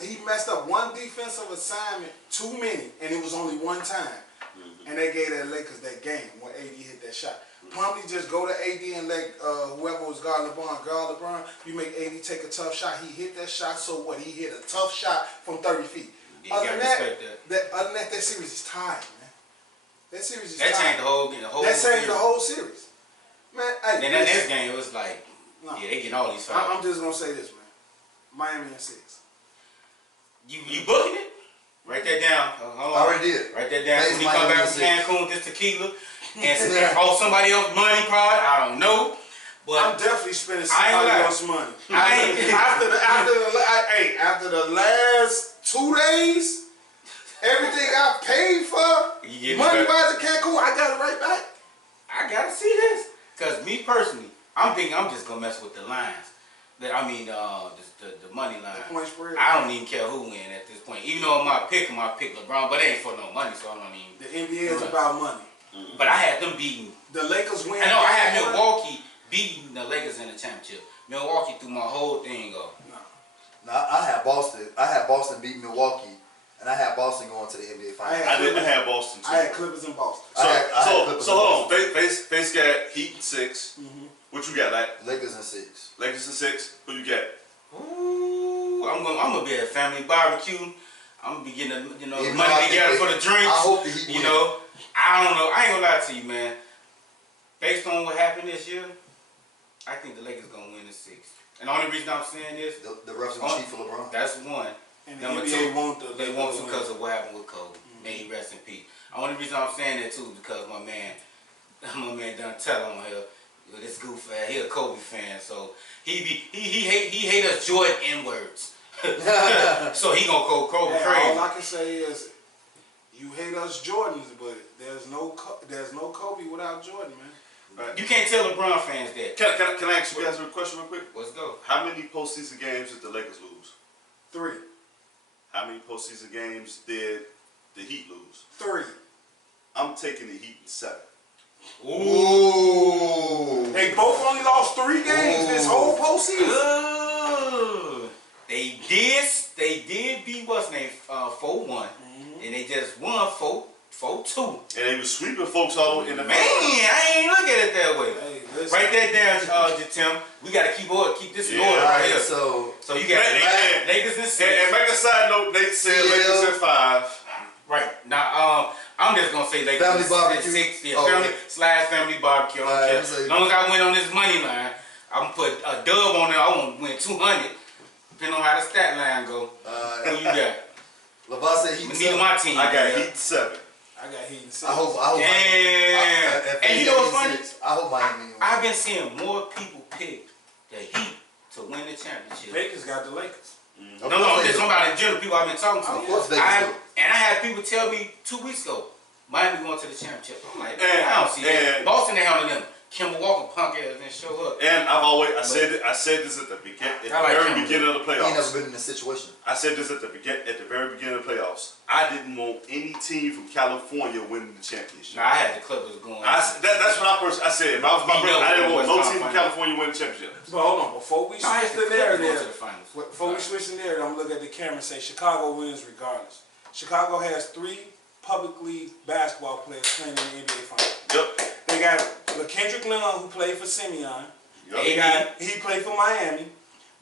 he messed up one defensive assignment too many, and it was only one time. And they gave that Lakers that game when AD hit that shot. Plumlee just go to AD and let whoever was guarding LeBron guard LeBron. You make AD take a tough shot. He hit that shot. So what? He hit a tough shot from 30 feet. Yeah, you Other gotta than respect other than that series is tied, man. That series is That tied. changed the whole game. That changed the whole series. Man, hey, Then that listen. next game, it was like, No. yeah, they getting all these fouls. I'm just gonna say this, man. Miami in 6. You booking it? Write that down. Hold on. I already did. Write that down. Thanks, When he come Miami back in from 6. Cancun, get tequila, and owe somebody else money, probably. I don't know. I'm But definitely spending I ain't somebody gonna lie. else's money. I ain't- After the last 2 days, everything I paid for, You get it money back. wise in Cancun, I got it right back. I gotta see this. Because me personally, I'm thinking I'm just gonna mess with the lines. The money line. The point spread. I don't even care who win at this point. Even though I pick LeBron, but it ain't for no money, so I don't even. The NBA is about money. But I had them beating. The Lakers win. I know I had Milwaukee beating the Lakers in the championship. Milwaukee threw my whole thing off. No, I had Boston. I had Boston beat Milwaukee, and I had Boston going to the NBA Finals. I didn't have Boston too. I had Clippers in Boston. So hold on. Face got Heat in 6. What you got, like? Lakers in 6. Lakers in 6. Who you got? Ooh, I'm gonna be at a family barbecue. I'm gonna be getting the Even money though I together think for the drinks. I hope the Heat win. You know, I don't know. I ain't gonna lie to you, man. Based on what happened this year, I think the Lakers gonna win in 6. And the only reason I'm saying this, The refs and chief for LeBron. that's one. And the Number NBA two, want they Lakers want to to win. because of what happened with Kobe. May he rest in peace. The only reason I'm saying that too is because my man Donatello on here, this goof ass, he a Kobe fan, so he hate us Jordan N-words. So he gonna go Kobe Hey, crazy. all I can say is, you hate us Jordans, but there's no Kobe without Jordan, man. Right. You can't tell LeBron fans that. Can I ask you guys a question real quick? Let's go. How many postseason games did the Lakers lose? 3. How many postseason games did the Heat lose? 3. I'm taking the Heat in 7. Ooh. They both only lost 3 games this whole postseason. Ooh. They did beat what's name 4-1, and they just won 4-2. And they were sweeping folks all in the Man, I ain't look at it that way. Hey, listen. Write that down, Tim. We gotta keep this in order All right right, here. so So you got Man. Lakers and 6. And make a side note, Nate said Yeah. Lakers in 5. Right now, I'm just gonna say Lakers Family in barbecue. 6. Yeah, Oh, family barbecue. I don't All right, care. so- As long as I win on this money line, I'm gonna put a dub on there. I want to win 200. Depending on how the stat line go. Who you got? LeBron said Heat in Neither 7. my team. I got yeah. Heat 7. I got Heat in 6. I hope. Damn. If And you they know what's get funny? 6, I hope Miami wins. I've been seeing more people pick the Heat to win the championship. Lakers got the Lakers. Of No, course I'm they just do. talking about in general. People I've been talking to. Of course they do. And I had people tell me 2 weeks ago, Miami going to the championship. I'm like, And- I don't see that. and- Boston, they handle them. Kemba Walker punk ass didn't show up. And I said this at the I like very Kemba. beginning of the He ain't never playoffs. been in this situation. I said this at the very beginning of the playoffs. I didn't want any team from California winning the championship. Nah, I had the Clippers going. That's what I said. If I was my You know person, I didn't want what's no top team from five. California winning the championship. But hold on, before we No, I switch had the Clippers going to narrative, the finals. before we switch the narrative, I'm gonna look at the camera and say Chicago wins regardless. Chicago has 3 public league basketball players playing in the NBA Finals. Yep. They got LaKendrick Nunn, who played for Simeon. Yep. He played for Miami.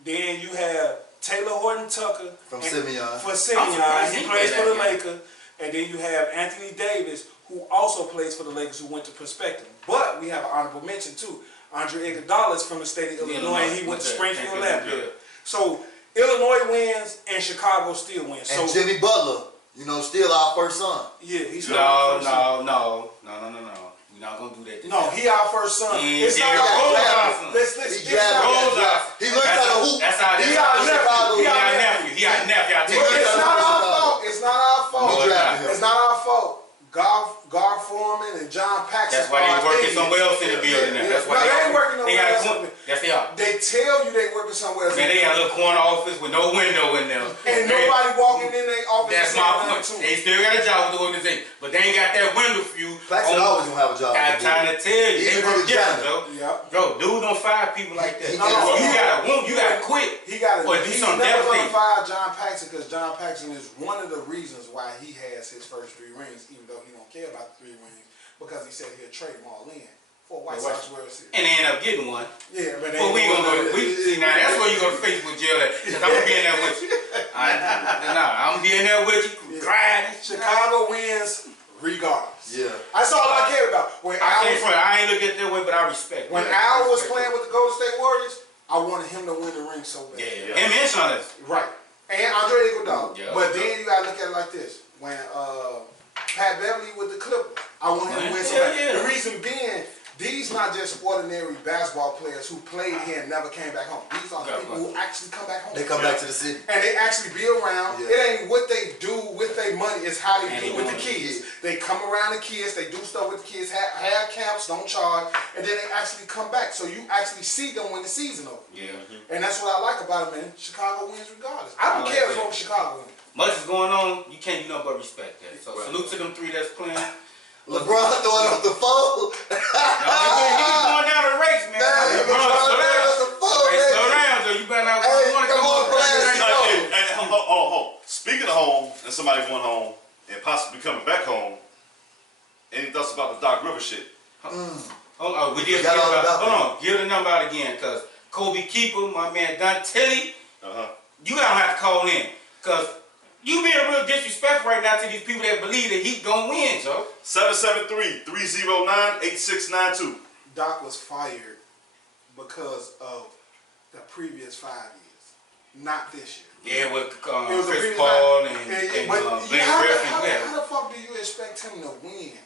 Then you have Taylor Horton Tucker From Simeon. For I'm Simeon, surprised he he plays played for the that game. Lakers. And then you have Anthony Davis, who also plays for the Lakers, who went to Prospective. But we have an honorable mention too. Andre Iguodala is from the state of Illinois, and he went to Springfield Lab. So Illinois wins and Chicago still wins. So And Jimmy Butler, still our first son. yeah, he's No. We're not going to do that. No, he our first son. Yeah, It's yeah, not our Rose fault. Johnson. Let's He it's grabbed not- Rose that. Johnson. He learned how to hoop. That's how He that's our how- nephew. He our nephew. He our nephew. I tell He you. It's learned not how our to fault. It's not our fault. We drafted him. It's not our fault. Gar Foreman and John Paxson. That's why they are working idiots. somewhere else in the building now. That's why No, they ain't working they nowhere else. got Yes, they are. They tell you they working somewhere else. Man, they got a little corner office with no window in there. And nobody walking in their office. That's and my saying point. nothing to They them. still got a job with the organization, but they ain't got that window view. Paxson always gonna have a job. I'm trying to tell you, Even they if work it's different, China. Joe. Yep. Bro, dude don't fire people like that. He No, You gotta quit. He got Or do He's something never gonna devastating. fire John Paxson because John Paxson is one of the reasons why he has his first 3 rings, even though he don't care about the 3 rings, because he said he'll trade them all in for White Sox World Series. And they end up getting one. Yeah, but Well, we gonna go. See now, that's where you go to Facebook jail at. Cause I'm gonna be in there with you. I'm gonna be in there with you, crying. Chicago wins regardless. Yeah. That's all I care about. When I ain't look at that way, but I respect. When it. Al was playing with the Golden State Warriors, I wanted him to win the ring so bad. Yeah, him and Sean. Right. And Andre Iguodala. Yeah. But then you gotta look at it like this. When Pat Beverly with the Clippers, I want him to win so Hell bad. yeah. The reason being, these not just ordinary basketball players who played here and never came back home. These are the people who actually come back home. They come back to the city. And they actually be around. Yeah. It ain't what they do with their money, it's how they And do they with do the it. kids. They come around the kids, they do stuff with the kids, have camps, don't charge, and then they actually come back. So you actually see them when the season over. Yeah. And that's what I like about it, man. Chicago wins regardless. I don't I like care that. if only Chicago wins. Much is going on, you can't do nothing but respect that. So salute to them three that's playing. LeBron throwing up the phone. He been going down the race, man. Man, LeBron, slow down. the phone, Hey, slow man. down, so you better not Hey, want to come come on, on. Blast. Hey, hold. Speaking of home and somebody going home and possibly coming back home, any thoughts about the Doc Rivers shit? Hold on, we did Forgot all about hold that. on, give the number out again, cause Kobe Keeper, my man Don Tilly, Uh-huh. you gotta have to call in, cause you being real disrespectful right now to these people that believe that he gonna win, Joe. 773-309-8692. Doc was fired because of the previous 5 years, not this year. Yeah, with It was a Chris previous Paul five- and but Blake how Griffin. the Yeah. fuck do you expect him to win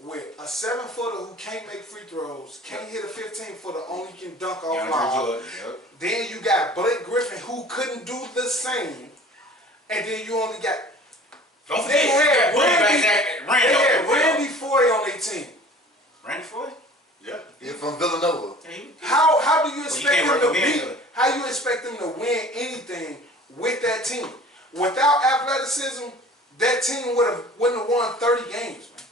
with a 7-footer who can't make free throws, can't hit a 15-footer, only can dunk off DeAndre lob? Jordan, yep. Then you got Blake Griffin who couldn't do the same, and then you only got Don't They forget, had you got Randy- Randy Randy Foye on their team. Randy Foye? Yeah. You're from Villanova. Yeah, he- How do you you expect can't them to recommend beat? him. How you expect them to win anything with that team? Without athleticism, that team wouldn't have won 30 games, man.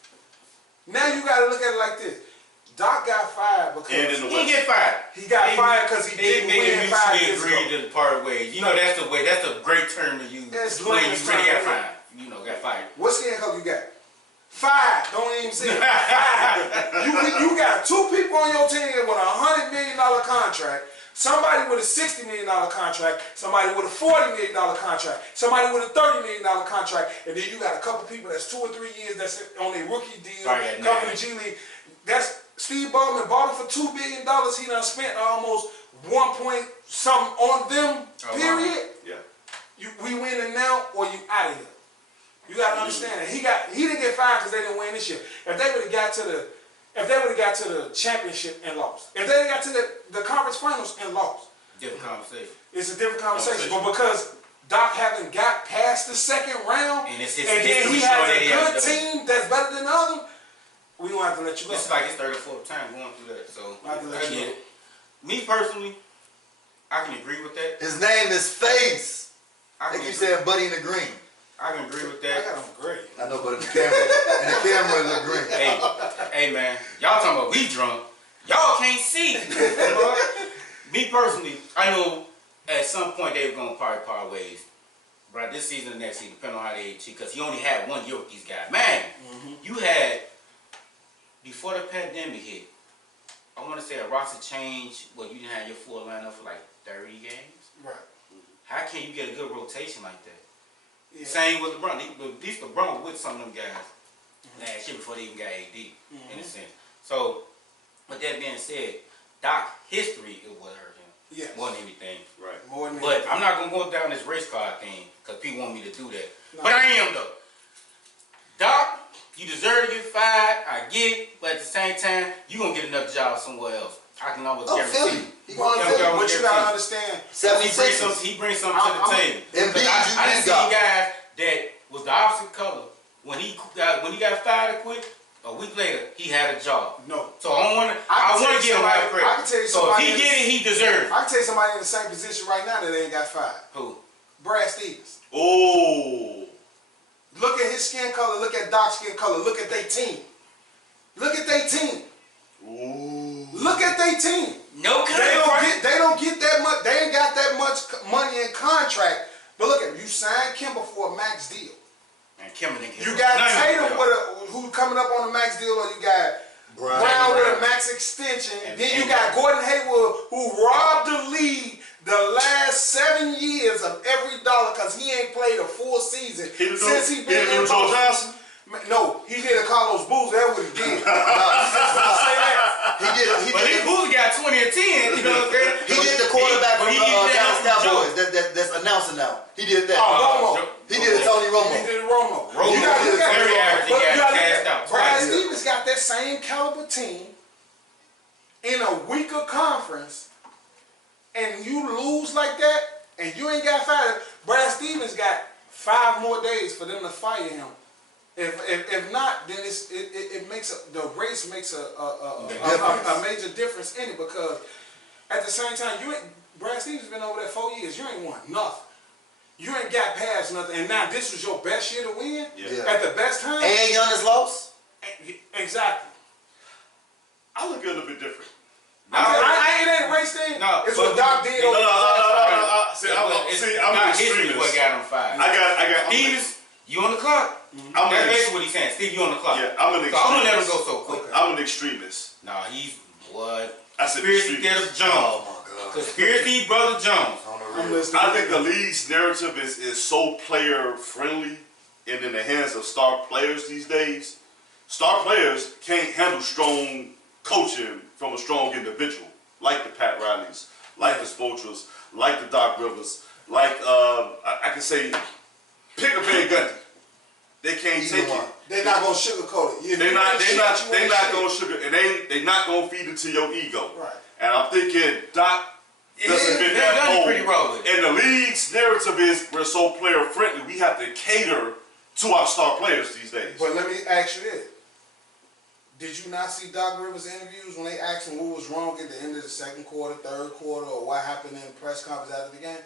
Now you got to look at it like this. Doc got fired And in because the He didn't get fired. he got fired because he didn't win 5 years mutually ago. agreed to part ways. You know, that's the way. That's a great term to use That's when you latest really term, got yeah. fired. You know, got fired. What skin color you got? 5. Don't even say it. 5. You got 2 people on your team with a $100 million contract. Somebody with a $60 million contract, somebody with a $40 million contract, somebody with a $30 million contract, and then you got a couple people that's 2 or 3 years that's on a rookie deal, Sorry, coming nah. to G League. That's Steve Ballmer bought him for $2 billion. He done spent almost 1 point something on them. Period. Yeah. We winning now, or you out of here. You gotta understand that he didn't get fired because they didn't win this year. If they would have got to the championship and lost, if they got to the conference finals and lost, Different conversation. it's a different conversation. But because Doc haven't got past the second round, And it's his and then he history has that a he good has done. team that's better than the other, we don't have to let you go. It's like his third or fourth time going through that. So I can let I you get know. it. Me personally, I can agree with that. His name is Face. I They can, keep saying Buddy in the green. I can agree with I that. got him great. I know, but in the camera look green. Hey man, y'all talking about we drunk? Y'all can't see. Me personally, I know at some point they were gonna probably part ways. Right, this season and next season, depending on how they achieve, because he only had 1 year with these guys. Man, you had before the pandemic hit. I want to say a roster change. Well, you didn't have your full lineup for like 30 games. Right. How can you get a good rotation like that? Yeah. Same with LeBron. At least LeBron was with some of them guys last year before they even got AD, in a sense. So, with that being said, Doc history is what hurt him Yes. more than anything. Right. More than But I'm not gonna go down this race card thing because people want me to do that. No. But I am though. Doc, you deserve to get fired. I get it, but at the same time, you gonna get another job somewhere else. I can almost Oh, guarantee. Philly. He going to Philly. What you gotta understand, He brings something to the table. Embiid, I done you seen got. guys that was the opposite color. When he got fired quick, a week later he had a job. no. So I want to I can give him tell you high credit. I can tell you So if somebody he is- get it, he deserves. I can tell you somebody in the same position right now that ain't got fired. Who? Brad Stevens. Oh. Look at his skin color, look at Doc's skin color, look at their team. Look at their team. Ooh. Look at their team. No They don't get that much, they ain't got that much money in contract. But look at him, you signed Kimber for a max deal. And Kim didn't get You it. got None of Tatum them. who coming up on the max deal, or you got Brown with a max extension. And- Then you and- got Gordon Hayward who robbed the league the last 7 years of every dollar because he ain't played a full season since he been in Joe Boston. Johnson. No, he did a Carlos Boozer. That's what he did. He But did he Boozy got 20 and 10. You know what I'm saying? He did the quarterback But from he the did that Dallas Joe. Cowboys that's announcing now. He did that. Oh, Romo. He did a Tony He Romo. did it Romo. Romo You gotta was look at very it. average. He But you got gotta look cast at out it. Brad twice. Stevens got that same caliber team in a weaker conference and you lose like that and you ain't got fired, Brad Stevens got 5 more days for them to fire him. If not, then it makes the race makes a major difference in it, because at the same time Brad Stevens been over there 4 years. You ain't won nothing. You ain't got past nothing, and now this was your best year to win at the best time. And Giannis lost. Exactly. I look at it a little bit different. It ain't a race thing. No, it's what Doc did. No. See, I'm an extremist. What got him fired? I got. Stevens, you on the clock. That's basically what he's saying. Steve, you on the clock. Yeah, I'm an extremist. So I'm gonna let him go so quick. I'm an extremist. Nah, he's what? I said Conspiracy theater Jones. Oh my God. Conspiracy brother Jones. I think the league's narrative is so player friendly and in the hands of star players these days. Star players can't handle strong coaching from a strong individual, like the Pat Rileys, like the Spoelstra, like the Doc Rivers, like I can say, pick a Van Gundy. They can't take it. They're not gonna sugarcoat it. They're not gonna sugar, and they not gonna feed it to your ego. Right. And I'm thinking Doc doesn't fit that mold. Pretty relevant. And the league's narrative is we're so player friendly. We have to cater to our star players these days. But let me ask you this. Did you not see Doc Rivers' interviews when they asked him what was wrong at the end of the second quarter, third quarter, or what happened in the press conference after the game?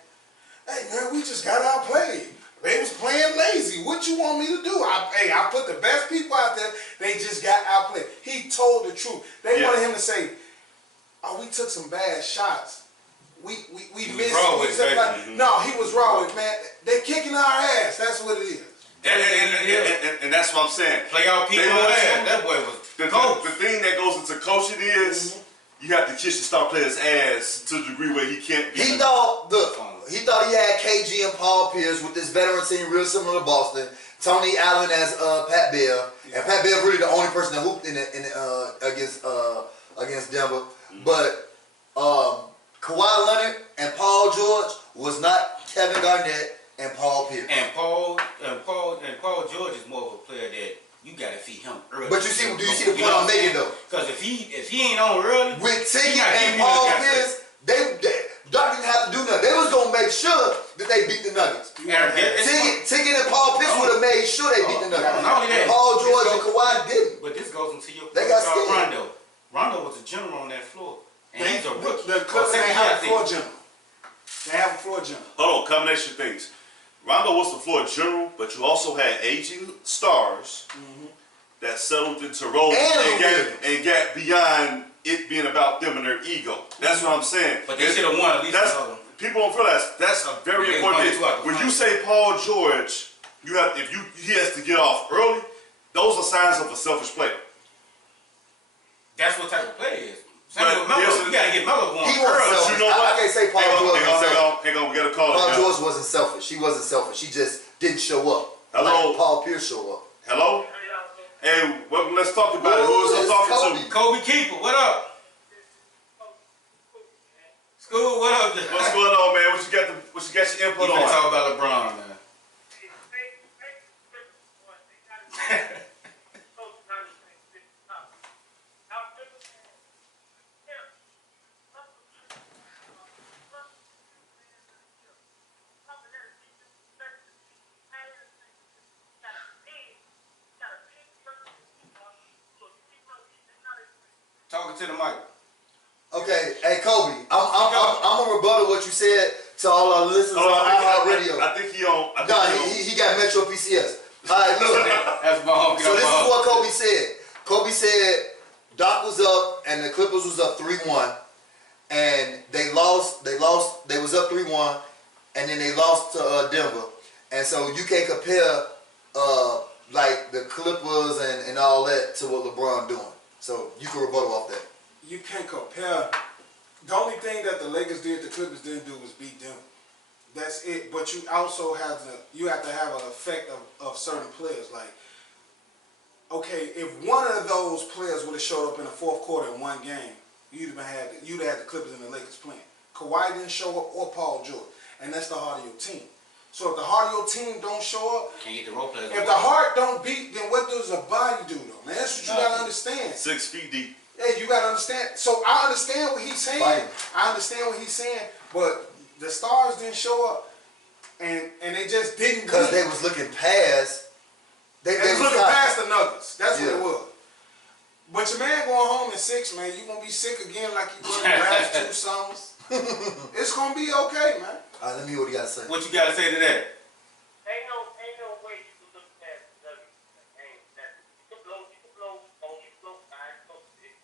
Hey man, we just got outplayed. They was playing lazy. What you want me to do? I put the best people out there. They just got outplayed. He told the truth. They wanted him to say, "Oh, we took some bad shots. We missed." No, he was wrong with, man. They kicking our ass. That's what it is. And that's what I'm saying. Playoff people that boy was the thing that goes into coaching is you have to kiss the star player's ass to the degree where he can't be. He thought he had KG and Paul Pierce with this veteran team real similar to Boston. Tony Allen as Pat Beal, and Pat Beal really the only person that hooped against Denver. But Kawhi Leonard and Paul George was not Kevin Garnett and Paul Pierce. And Paul George is more of a player that you gotta feed him early. But do you see the point I'm making though? Because if he ain't on early with Ticket and Paul Pierce, Doc didn't have to do nothing. They was gonna make sure that they beat the Nuggets. Ticket and Paul Pierce would have made sure they beat the Nuggets. Not only that, Paul George and Kawhi didn't. But this goes into your they got Rondo. Rondo was a general on that floor. And he's a rookie. The Clippers ain't have a floor general. They have a floor general. Hold on, combination of things. Rondo was the floor general, but you also had aging stars that settled into roles and got beyond it being about them and their ego. That's what I'm saying. But they should have won at least. People don't realize that's a very important thing. When you say Paul George, he has to get off early. Those are signs of a selfish player. That's what type of player he is. Same with Melo. You gotta get Melo going. He wasn't selfish. You know what? I can't say Paul George wasn't selfish. Hang on, we gotta call Paul George wasn't selfish. He wasn't selfish. He just didn't show up. Hello? Like Paul Pierce show up. Hello? Hey, let's talk about it. Who is I talking to? Kobe Keeper, what up? School, what up? What's going on, man? What you got your input You on? talk about LeBron, man. Talking to the mic. Okay, hey Kobe, I'm gonna rebuttal what you said to all our listeners on iHeartRadio. I think he on. He got Metro PCS. All right, look. That's my home. So this is what Kobe said. Kobe said Doc was up and the Clippers was up 3-1, and they lost. They was up 3-1, and then they lost to Denver. And so you can't compare like the Clippers and all that to what LeBron doing. So you can rebuttal off that. You can't compare. The only thing that the Lakers did, the Clippers didn't do was beat them. That's it. But you also have to have an effect of certain players. Like, okay, if one of those players would have showed up in the fourth quarter in one game, you'd have had the Clippers and the Lakers playing. Kawhi didn't show up, or Paul George, and that's the heart of your team. So if the heart of your team don't show up, can't get the role players. If the heart don't beat, then what does a body do though? Man, that's what you gotta understand. 6 feet deep. Yeah, you gotta understand. So I understand what he's saying. Fighting. I understand what he's saying, but the stars didn't show up, and they just didn't. Because they was looking past. They was was looking hot. past the Nuggets. That's what Yeah. it was. But your man going home in 6, man, you gonna be sick again like you were the last 2 summers. It's gonna be okay, man. All right, let me hear what he got to say. What you gotta say to that? Ain't no way you can look past the Nuggets. Ain't that you can blow 5, 6.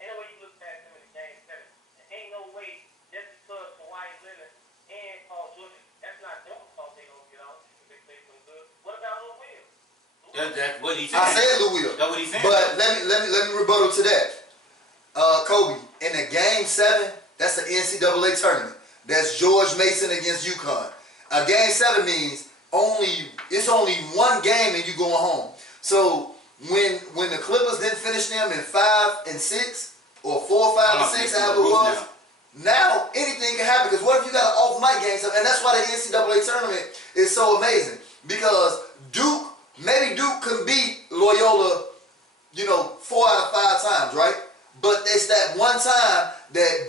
Ain't no way you look past them in the game 7. Ain't no way just because Kawhi Leonard and Paul George, that's not them fault they don't get out because they play so good. What about Lil Will? That's what he said. I said Lou Will. That's what he said. But let me rebuttal to that. Kobe, in the game 7, that's the NCAA tournament. That's George Mason against UConn. A game 7 means it's only one game and you going home. So when the Clippers didn't finish them in 5 and 6 or 4, 5 and 6, however it was, now anything can happen. Because what if you got an off night game 7? And that's why the NCAA tournament is so amazing. Because maybe Duke can beat Loyola, 4 out of 5 times, right? But it's that one time that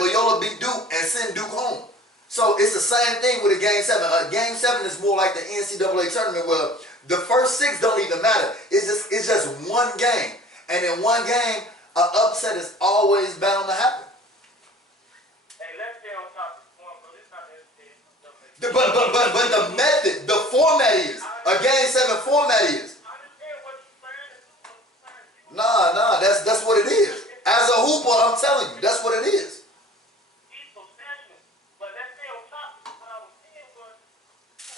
Loyola beat Duke and send Duke home. So it's the same thing with a game 7. A game 7 is more like the NCAA tournament where the first 6 don't even matter. It's just one game, and in one game, an upset is always bound to happen. Hey, let's stay on topic. But it's not But the method, the format is a game 7 format is. I understand what you're trying to do. Nah, that's what it is. As a hooper, I'm telling you, that's what it is. He's professional. But let's stay on topic. What I was saying was,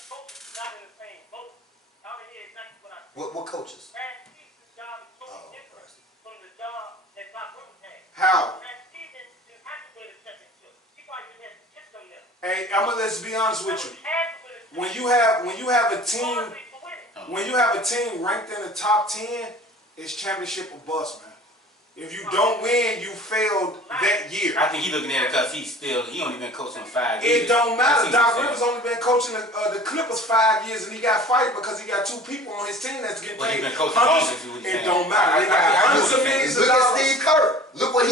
coaches is not in the same boat. I don't hear exactly what I said. What coaches? Last season's job is totally different from the job that Doc Rivers had. How? Last season, you had to win a championship. He probably didn't have to get them there. Hey, let's be honest with you. He had to win a When you have a team, championship for winning. when you have a team ranked in the top 10, it's championship or bust, man. If you don't win, you failed that year. I think he looking at it because he only been coaching 5 years. It don't matter. That's Doc what he Rivers said. only been coaching the Clippers 5 years, and he got fired because he got 2 people on his team that's getting But he paid been coaching hundreds. longer, is what he's It saying. don't matter. They I got know hundreds what of he's millions of Look at dollars. Steve Kerr. Look what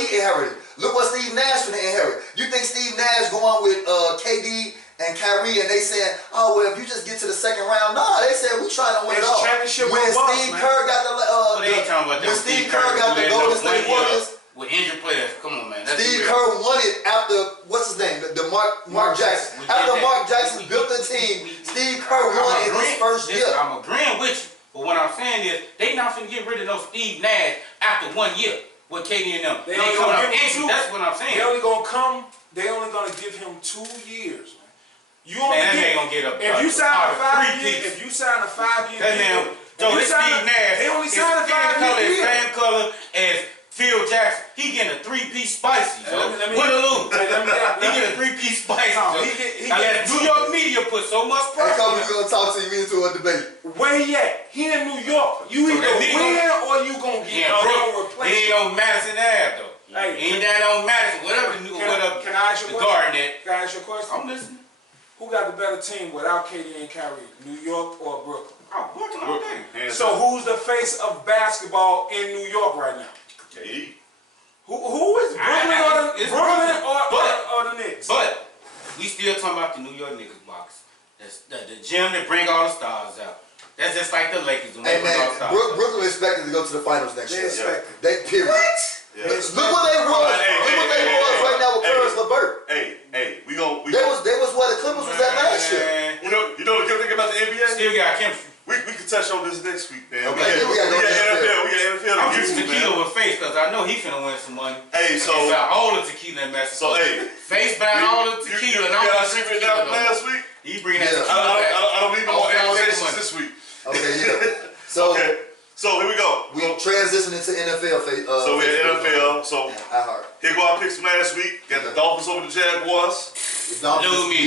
he inherited. Look what Steve Nash finna inherit. You think Steve Nash going with KD and Kyrie and they saying, oh well, if you just get to the second round? Nah, they said we trying to win It's it all. championship When or bust, Steve man. Kerr got But they ain't talking about when them. Steve Kerr got the Golden State Warriors. With injured players, come on, man. That's Steve real. Kerr won it after what's his name? The Mark Jackson. We After get that. Mark Jackson built the team, Steve Kerr won in his first year. I'm agreeing with you, but what I'm saying is they not finna get rid of no Steve Nash after 1 year with KD and them. They They only coming gonna up give him empty. 2. That's what I'm saying. They only gonna give him 2 years, man. You only Man, that get, man gonna get up. if you sign a 5 year, 3 if you sign a 5 year that deal, man, Joe, this Steve Nash, they only his signed a skin 5 color year is deal. same color as Phil Jackson. He getting a 3-piece spicy, Joe. Let me- Win or lose. Hey, let me- He getting a 3-piece spicy, No, Joe. he Now, get let two. New York media put so much Hey, pressure on Kobe, him. we're gonna talk to you into a debate. Where he at? He in New York. You So either that nigga win or you gonna He get ain't a broke. replacement. He ain't on Madison Ave, though. Hey, He ain't down on Madison, whatever the new, whatever Can I ask you a the question? garden at. Can I ask you a question? I'm listening. Who got the better team without KD and Kyrie? New York or Brooklyn? I'm working all day. Hands So who's the face of basketball in New York right now? KD. Who is Brooklyn It's or Brooklyn. the Knicks? But we still talking about the New York Knicks box. That's the gym that bring all the stars out. That's just like the Lakers when Hey they bring man, all the stars out. Brooklyn expected to go to the finals next They year. expect it. They period. Yeah. Look what they was. Look what they was right now with Karis LeVert. Hey, we They was where the Clippers was at last year. Man, You know the good thing about the NBA? still got chemistry. We can touch on this next week, man. Okay, we got NFL. We got NFL. I'm to get using to, tequila man. with face because I know he finna win some money. Hey, so About all the tequila in Mexico. hey, Face buying all the you tequila and got all our the secret tequila. down last week. He bringing that Yeah. tequila back. I don't need no more Okay, conversations money. this week. Okay, yeah. So So here we go. we transitioning into NFL. So we're at NFL. So I heard. here go our picks from last week. Got the Dolphins over the Jaguars. We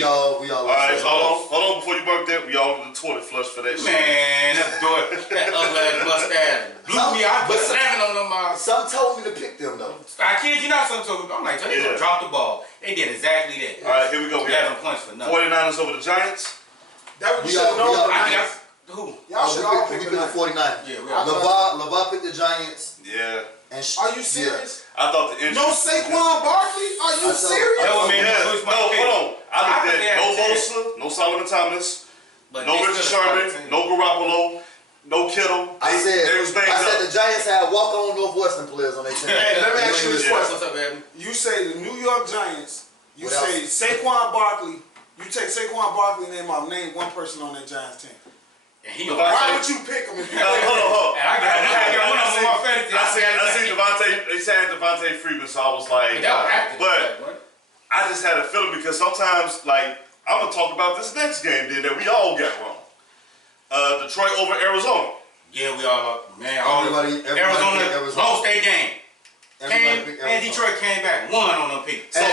all. All right, hold on before you burn that. We all in the toilet flush for that shit. Man, that ugly ass mustache blew me. I put slamming on them. Some told me to pick them though. I kid you not, some told me. I'm like, they gonna Yeah. drop the ball. They did exactly that. All right, here we go. We 11 got points for nothing. 49ers over the Giants. That what you We should all- know. we all- I think Who? Y'all should all We pick picked the the 49ers. Yeah, we I are. thought- LeVar picked the Giants. Yeah. And Are you serious? I thought the injury. No Saquon Barkley? Are you I thought- serious? That was man. Yeah. Who's No, my pick? hold on. I looked I at think no they had Bosa, no Solomon Thomas, But no they Richard still a solid Sherman, team. no Garoppolo, no Kittle. I said they was banged the up. Giants had walk-on Northwestern players on their team. Hey, let me ask you this Yeah. question. What's up, Evan? You say the New York Giants, you What say Saquon Barkley, you take Saquon Barkley name off, name one person on that Giants team. And he Why would you pick him if you Hold on. And I got one of them on my fantasy. I seen Devontae. They said Devontae Freeman, so I was like, But that was active. but I just had a feeling because sometimes, like, I'm gonna talk about this next game then that we all got wrong. Detroit over Arizona. Yeah, we all man. Everybody picked Arizona Arizona. lost their game. Everybody picked Man, Arizona. Detroit came back, won on them picks. And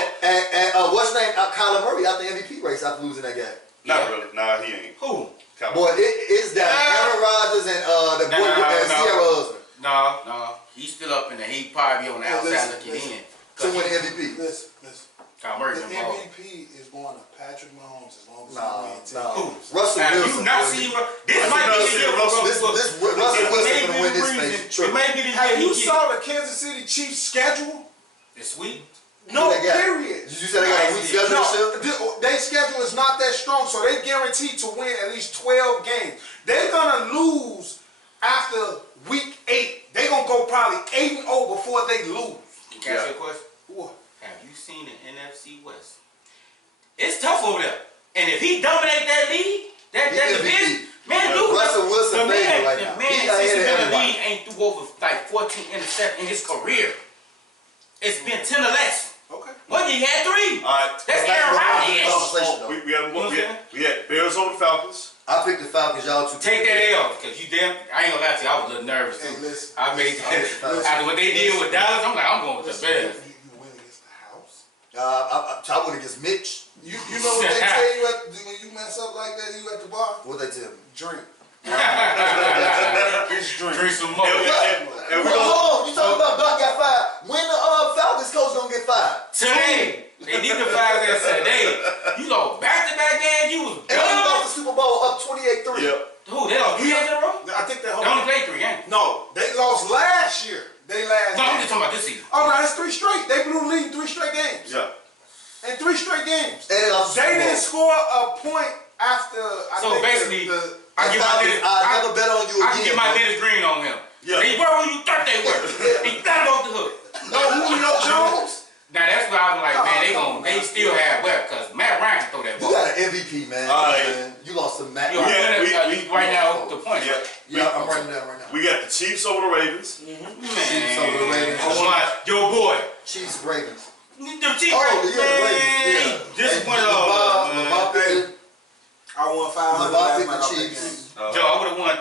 what's his name? Kyler Murray out the MVP race after losing that game. Not Yeah. really. Nah, he ain't. Who? Kyler. Boy, it's down Aaron Rodgers and the boy Sierra husband No, he's still up in there. He probably be on the Hey, outside listen, looking in. to win the MVP. Listen. Kyle The Murray's involved. MVP is going to Patrick Mahomes as long as Nah, he wins. nah. Who? Russell Now, Wilson. you not boy. seen this Russell might be the Wilson, year for Russell- Russell It Wilson may gonna be win the this reason. space. It Triple. may be the Have year you he saw the Kansas City Chiefs schedule? It's sweet. No, Who they got? period. You said they got a weak schedule No, this year? their schedule is not that strong, so they guaranteed to win at least 12 games. They're gonna lose after week 8. They're gonna go probably 8-0 before they lose. Can I ask you a question? What? Have you seen the NFC West? It's tough over there. And if he dominate that league, that He division, man, dude, Russell Wilson the man, favorite right the now. man He since ahead he of been in the everybody. league ain't threw over like 14 interceptions in his career. It's been 10 or less. Okay. One year he had 3. All right. That's Aaron Rodgers. Conversation, though. We had Bears over the Falcons. I picked the Falcons. Y'all two. Take that L, because you damn, I ain't gonna lie to you, I was a little nervous Hey, too. listen. I made Listen. after what they did with Dallas, I'm like, I'm going with the Bears. You win against the house. I went against Mitch. You know what they tell you when you mess up like that, you at the bar? What they tell me? Drink. Drink some more. And we Hold gonna, on, you talking about Doc got fired? When the Falcons coach gonna get fired? Today, they need to fire that today. You go back-to-back games, you was And we done. lost the Super Bowl up 28-3. yeah. Who, they lost 3 games in a row? I think they They only played 3 games. No, they lost last year. They last. No, I'm game. just talking about this season. Oh no, that's 3 straight. They blew the lead 3 straight games. Yeah. And 3 straight games. And they lost the They Super Bowl. didn't score a point after. So basically, I give my Dennis, I never bet on you I can again. get my bro. Dennis Green on him. Yeah. They were who you thought they were. They got him off the hook. No Julio Jones. Now that's why I was like, man, they still have well, because Matt Ryan can throw that You ball. got an MVP, man. All right. Man. You lost to Matt. You Ryan. Yeah, right now the point. Yeah. Yeah, I'm writing down right now. We got the Chiefs over the Ravens. Man, Chiefs over the Ravens. I want your boy. Chiefs, Ravens. The Chiefs, Oh, Ravens, yeah, the Ravens. man, Yeah. disappointed And all LeVar picked I won 500 LeVar last picked night the off that Chiefs. game. Joe, I would have won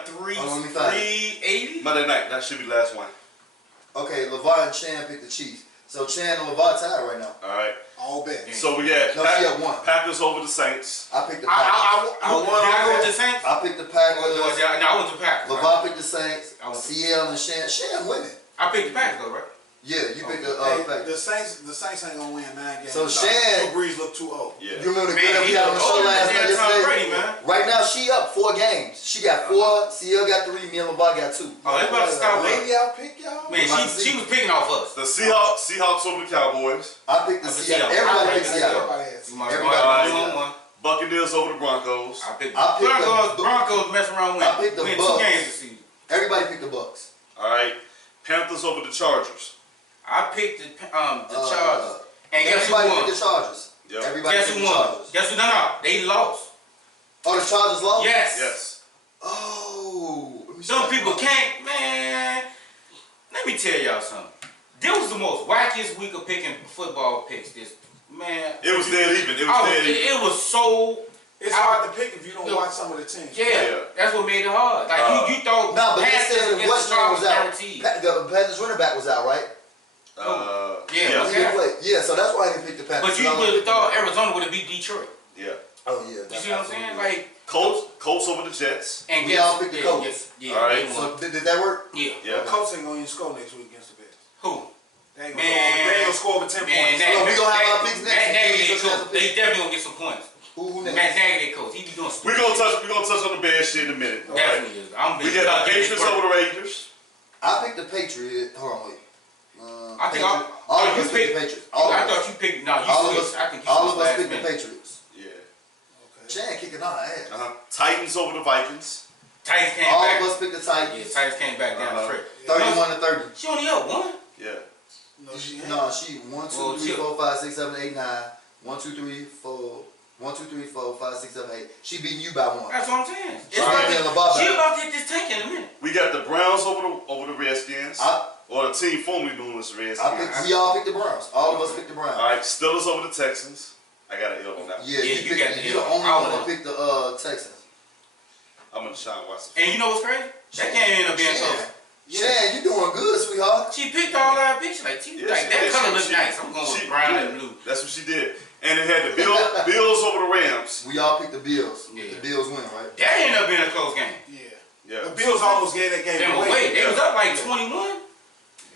Only five. 380. Monday night. That should be the last one. Okay, LeVar and Chan picked the Chiefs. So Chan and LeVar tied right now. All right. All bet. So we had No, she had one. Packers over the Saints. I picked the Packers. I won Did I go all with the bet. Saints? I picked the No, Packers. I went to Packers. Right? LeVar picked the Saints. I was- CL and Shan. Shan winning. I picked the Packers though, right? Yeah, you picked the Hey, Packers. the Saints ain't gonna win 9 games. So Shan- Drew Brees look too old. Yeah. You remember the Man, girl we he had on the show older last than night Tom yesterday? Brady, man. Right now she up 4 games. She got 4. CL got 3. Me and LeVar got 2. Oh, they about to stop with Lady out pick y'all. Man, she was picking off us. The Seahawks over the Cowboys. I picked the I picked Seattle. Seattle. Everybody I picked picked Seattle. Everybody has. You might Everybody go picked one. Buccaneers over the Broncos. I picked I picked the- Broncos messing around with. I picked the win Bucks. 2 games this season. Everybody picked the Bucks. All right. Panthers over the Chargers. I picked the Chargers. And guess who Everybody won? picked the Chargers. Yep. Everybody Guess picked who the won? Chargers. Guess who? No, they lost. Oh, the Chargers lost? Yes. Yes. Oh. let me Some see. people can't, man. Let me tell y'all something. This was the most wackiest week of picking football picks. This man. It was dead even. It was dead even. It was so. It's hard to pick if you don't watch some of the teams. Yeah, that's what made it hard. Like you thought No, but they passes said against West the Name Chargers was out. guaranteed. The Panthers running back was out, right? Yeah, He didn't play. Yeah, so that's why I didn't pick the Panthers. But you would have thought Arizona would have beat Detroit. Yeah. Oh, yeah. You see what I'm saying? Like, Colts over the Jets. and We guess- all picked the yeah, Colts. Yeah, All right, they So won. did that work? Yeah. Yeah. The Colts ain't gonna even score next week against the Bears. Who? They ain't Man. gonna score over 10 Man, points. So we gonna have our picks next week. They So we have to definitely pick. gonna get some points. Who next? Matt Nagy, coach. He be doing We stupid. gonna touch on the Bears shit in a minute. Definitely is. We got the Patriots over the Rangers. I picked the Patriots. Hold on, wait. I think all of us picked the Patriots. I thought you picked. No, you all of switched. us. I think you All of switched us last picked the minute. Patriots. Yeah. Chan kicking our ass. Titans over the Vikings. Titans came All back. of us picked the Yeah, Titans. Titans came back down the stretch. 31-30. She only up one. Yeah. No, she ain't. No, she 1, 2, Well, 3, chill. 4, 5, 6, 7, 8, 9. 1, 2, 3, 4. 1, 2, 3, 4, 5, 6, 7, 8. She beating you by 1. That's what I'm saying. It's Right. about Yeah, to- LeBron she back. about to get this tank in a minute. We got the Browns over the Redskins. Or the team formerly known as the Redskins. We all picked the Browns. All of us picked the Browns. Alright, Steelers over the Texans. I got an L on that. Yeah, Yeah, you you got the you're the L. only I one won. that picked the Texans. I'm gonna Deshaun Watson. And you know what's crazy? That can't end up being close. Shan, you doing good, sweetheart. She picked all our pictures. Like, Yeah, like she that did. color She- looks she- nice. I'm going with She- brown yeah, and blue. That's what she did. And it had the Bills over the Rams. We all picked the Bills. Yeah. The Bills win, right? That ended up being a close game. Yeah. Yeah. The Bills almost gave that game They were away. wait. They was up like 21.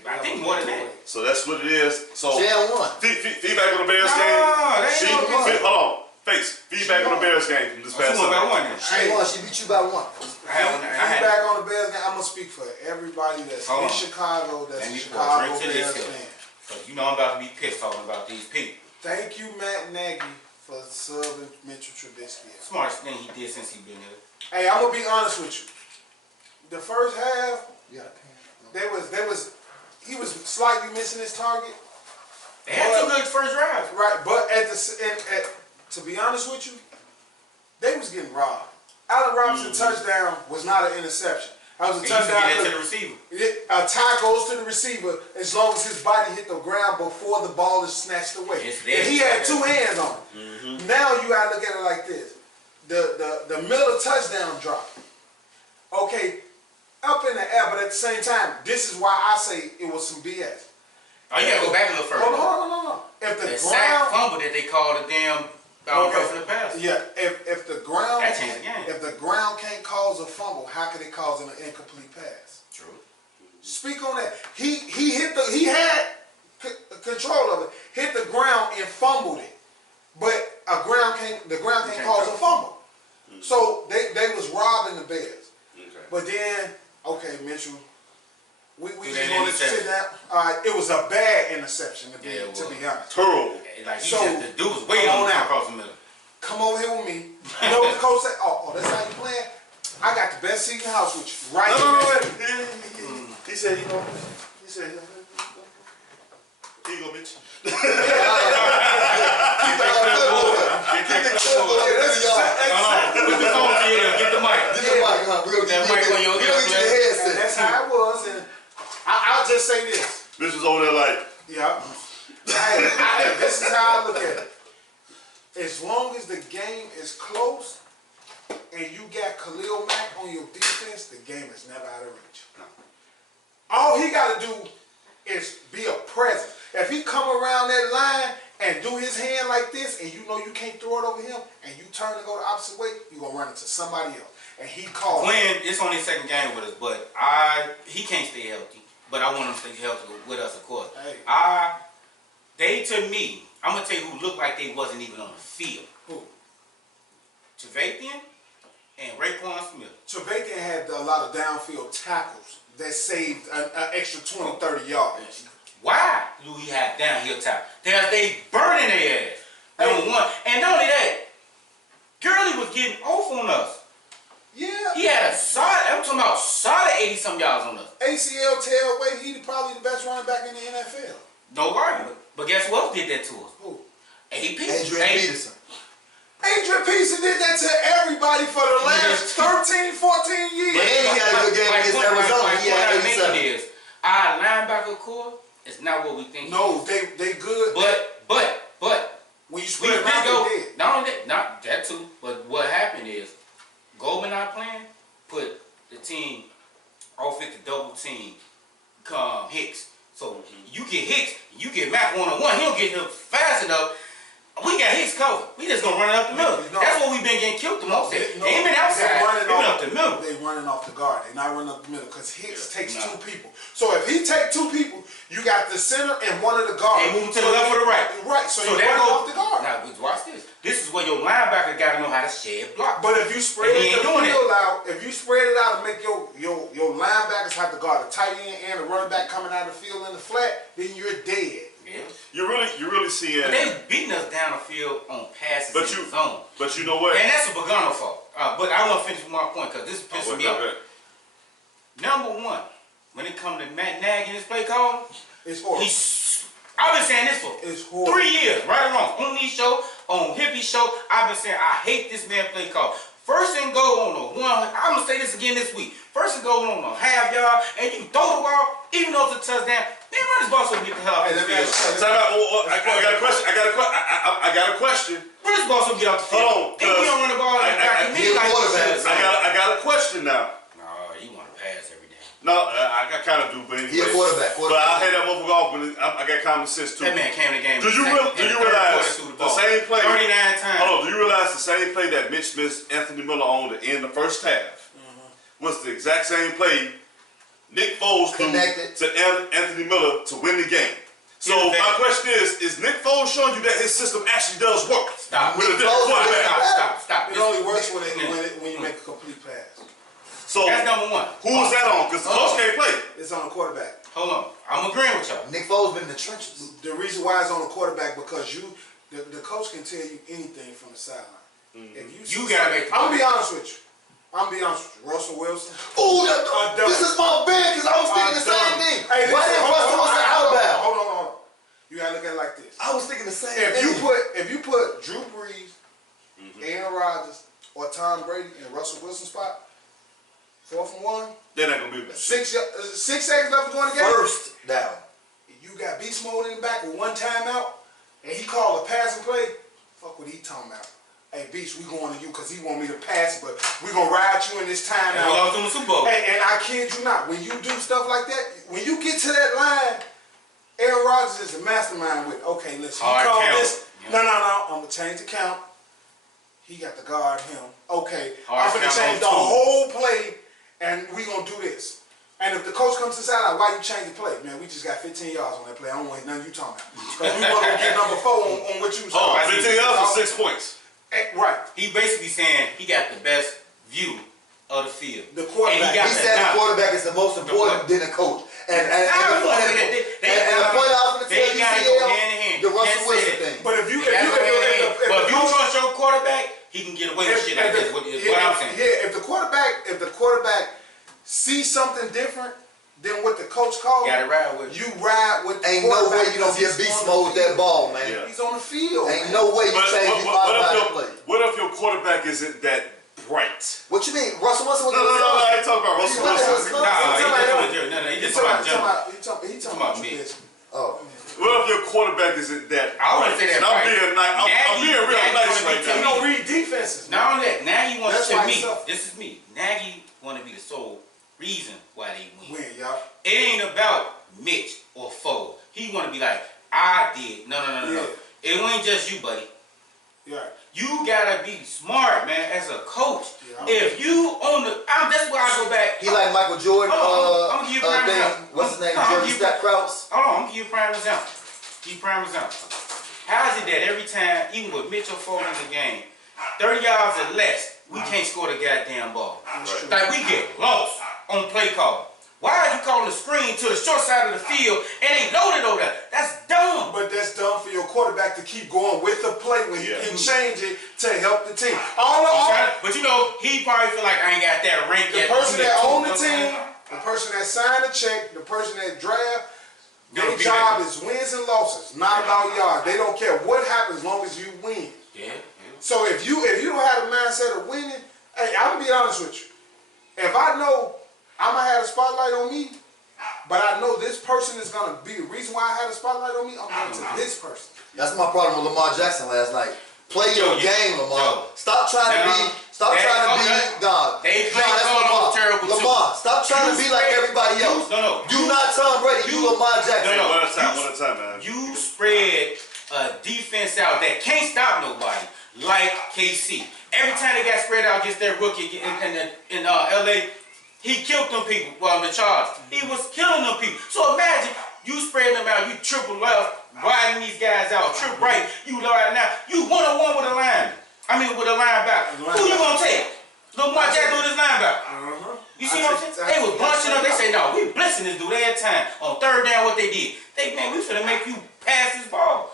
I think more than that. So that's what it is. So Shan won. feedback on the Bears No, game. they She ain't no hold on. Face. Feedback on the Bears game from this She past won by Sunday. one then. She won. She beat you by 1. I had Feedback on the Bears game. I'm gonna speak for everybody that's Hold in on. Chicago. That's Let a me Chicago drink to Bears this fan. here. Cause you know I'm about to be pissed talking about these people. Thank you, Matt Nagy, for subbing Mitchell Trubisky. Smartest thing he did since he been here. Hey, I'm gonna be honest with you. The first half, You got a pen. he was slightly missing his target. They had two good first drives. Right, but to be honest with you, they was getting robbed. Allen Robinson touchdown was not an interception. That was a They used to touchdown. get that to the receiver. A tie goes to the receiver as long as his body hit the ground before the ball is snatched away. It's And there. he had two hands on it. Now you gotta look at it like this. The Miller touchdown drop. Okay, up in the air, but at the same time, this is why I say it was some BS. Oh, you gotta go back a little further. Hold on. If the That sack ground, fumble that they called a damn for the pass. yeah, if the ground, That changed the game. if the ground can't cause a fumble, how could it cause an incomplete pass? True. Speak on that. He had control of it, hit the ground and fumbled it, but the ground can't cause a fumble. So they was robbing the Bears. Okay. But then, okay, Mitchell, we Threw just that going to sit interception. down. It was a bad interception to be Yeah, it was. honest. Terrible. Like he So, just, the dude was waiting come on on him out. across the middle. Come over here with me. You know what the coach said? Oh, that's how you playing? I got the best seat in the house with you. Right No, here. He said, he said, here you go, bitch. Put the phone to you, get the mic. Get the mic, huh? We gonna That get mic on your we ear, gonna get you the player. And headset. that's how it was. And I'll just say this. Bitch was over there like, Yeah. This is how I look at it. As long as the game is close and you got Khalil Mack on your defense, the game is never out of reach. All he got to do is be a presence. If he come around that line and do his hand like this, and you know you can't throw it over him, and you turn and go the opposite way, you're going to run into somebody else. And he called. Glenn, it's only his second game with us, but he can't stay healthy. But I want him to stay healthy with us, of course. Hey. To me, I'm gonna tell you who looked like they wasn't even on the field. Who? Trevathan and Raekwon Smith. Trevathan had a lot of downfield tackles that saved an extra 20, 30 yards. Why do we have downhill tackle? They burning their ass. Number one. And not only that, Gurley was getting off on us. Yeah. He had a solid, I'm talking about solid 80-some yards on us. ACL tailway, he probably the best running back in the NFL. No argument. But guess what did that to us? Who? AP. Adrian Peterson. Adrian Peterson did that to everybody for the last 13, 14 years. And he had a good game against Arizona. He had 87. Is our linebacker core is not what we think. No, they good. But when you we split did around, go. they did. Not only that, not that too. But what happened is Goldman not playing, put the team offensive double team Hicks. So you get Hicks, you get Mac one-on-one. He don't get him fast enough. We got Hicks covered. We just gonna run it up the middle. No. That's what we've been getting killed the most. They ain't been They outside. running They been off- up the middle. They running off the guard. They not running up the middle because Hicks takes no. two people. So if he take two people, you got the center and one of the guards. They move to the left or the right. Right. So you that running goes off the guard. Now watch this. This is where your linebacker got to know how to shed block. But if you spread And he the ain't doing field out, if you spread it out and make your linebackers have to guard the tight end and the running back coming out of the field in the flat, then you're dead. Yeah. You're really seeing. But they beating us down the field on passes in the zone. But you know what? And that's a Pagano fault. But I want to finish with my point because this is pissing me off. Number one, when it comes to Matt Nagy and his play call, It's horrible. I've been saying this for It's horrible. 3 years, right or wrong. On these show, on Hippie show, I've been saying I hate this man play call. First and goal on the one, I'm going to say this again this week. First and goal on the half yard, and you throw the ball, even though it's a touchdown, man, run this ball so we get the hell out of the field. I got a question. I got a question. Run this ball so we get out the field. Hold on, And we don't run the ball back to me like this. I got a question now. No, you want to pass every day. No, I kind of do, but anyway. He a quarterback. But I hate that motherfucker off, but I got common sense too. That man came in the game. Do you realize the same play? 39 times. Hold on, do you realize the same play that Mitch Smith, Anthony Miller on to end the first half was the exact same play Nick Foles threw to Anthony Miller to win the game? So my question is Nick Foles showing you that his system actually does work? Stop. With a different quarterback. Stop. It only works when you make a complete pass. So that's number one. Who was that on? Because the coach can't play. It's on the quarterback. Hold on. I'm agreeing with y'all. Nick Foles been in the trenches. The reason why it's on the quarterback because the coach can tell you anything from the sideline. If you gotta make. I'm gonna be honest with you. Russell Wilson. Oh, this is my bad because I was thinking the same thing. Hey, Why didn't Russell Wilson outbound? Hold on. You gotta look at it like this. I was thinking the same If thing. you put Drew Brees, Aaron Rodgers, or Tom Brady in Russell Wilson's spot, 4th and 1, They're not gonna be 6 seconds left to go in the game. First down. You got beast mode in the back with one timeout, and he called a passing play. Fuck what he talking about. Hey, Beast, we going to you because he want me to pass, but we going to ride you in this timeout. And we lost in the Super Bowl. And I kid you not, when you do stuff like that, when you get to that line, Aaron Rodgers is the mastermind with, okay, listen, you call this. No, I'm going to change the count. He got to guard him. Okay, I'm going to change the whole play, and we going to do this. And if the coach comes to the sideline, why you change the play? Man, we just got 15 yards on that play. I don't want nothing you talking about. Because we want to get number 4 on what you was talking about. 15 yards for 6 points. Right. He basically saying he got the best view of the field. The quarterback. He said the quarterback is the most important than the coach. And the point I was going to tell you, the Russell Wilson thing. But if you trust your quarterback, he can get away with shit like this. What I'm saying. Yeah, if the quarterback sees something different than what the coach called, you ride with the ain't no way you don't get beast mode with that ball, man. Yeah. He's on the field. Ain't no way you change his play. What if your quarterback isn't that bright? What you mean? Russell Wilson was No, I ain't talking about Russell Wilson. He talking about me. Oh. What if your quarterback isn't that? I wouldn't say that. I'm being real nice right He now. don't read defenses. Not only that, Nagy wants to me. That's why This is me. Nagy want to be the sole reason why they win. y'all. It ain't about Mitch or Foles. He want to be like, I did. No. It ain't just you, buddy. Yeah. You gotta be smart, man, as a coach. Yeah. If you on the, that's where I go back. He like Michael Jordan. I'm gonna give you prime example. What's his name? Jordan Krause. Hold on, I'm gonna give you prime example. How is it that every time, even with Mitchell Foles in the game, 30 yards or less, we can't score the goddamn ball? Right. Like we get lost on play call. Why are you calling the screen to the short side of the field and they loaded over there? That's dumb. But that's dumb for your quarterback to keep going with the play when you can change it to help the team. But you know, he probably feel like I ain't got that rank yet. The person that owned the team, the person that signed the check, the person that draft, their job is wins and losses, not about yards. They don't care what happens as long as you win. Yeah. So if you don't have the mindset of winning, hey, I'm gonna be honest with you. If I know I'm gonna have a spotlight on me, but I know this person is gonna be the reason why I had a spotlight on me, I'm going to this person. That's my problem with Lamar Jackson last night. Play your game, Lamar. Stop trying to be God. Lamar, stop trying to be like everybody else. You not Tom Brady. You Lamar Jackson. One at a time, man. You spread a defense out that can't stop nobody, like KC. Every time they got spread out against their rookie in LA, he killed them people. Well, the Chargers, he was killing them people. So imagine You spreading them out. You triple left, widening these guys out. Triple right. You right now. You 1-on-1 with a lineman. I mean, with a linebacker. Who you gonna take? Lamar Jackson with his linebacker. You see what I'm saying? They was bunching up. They say, no, we blitzing this dude every time. On third down, what they did? Man, we finna make you pass this ball.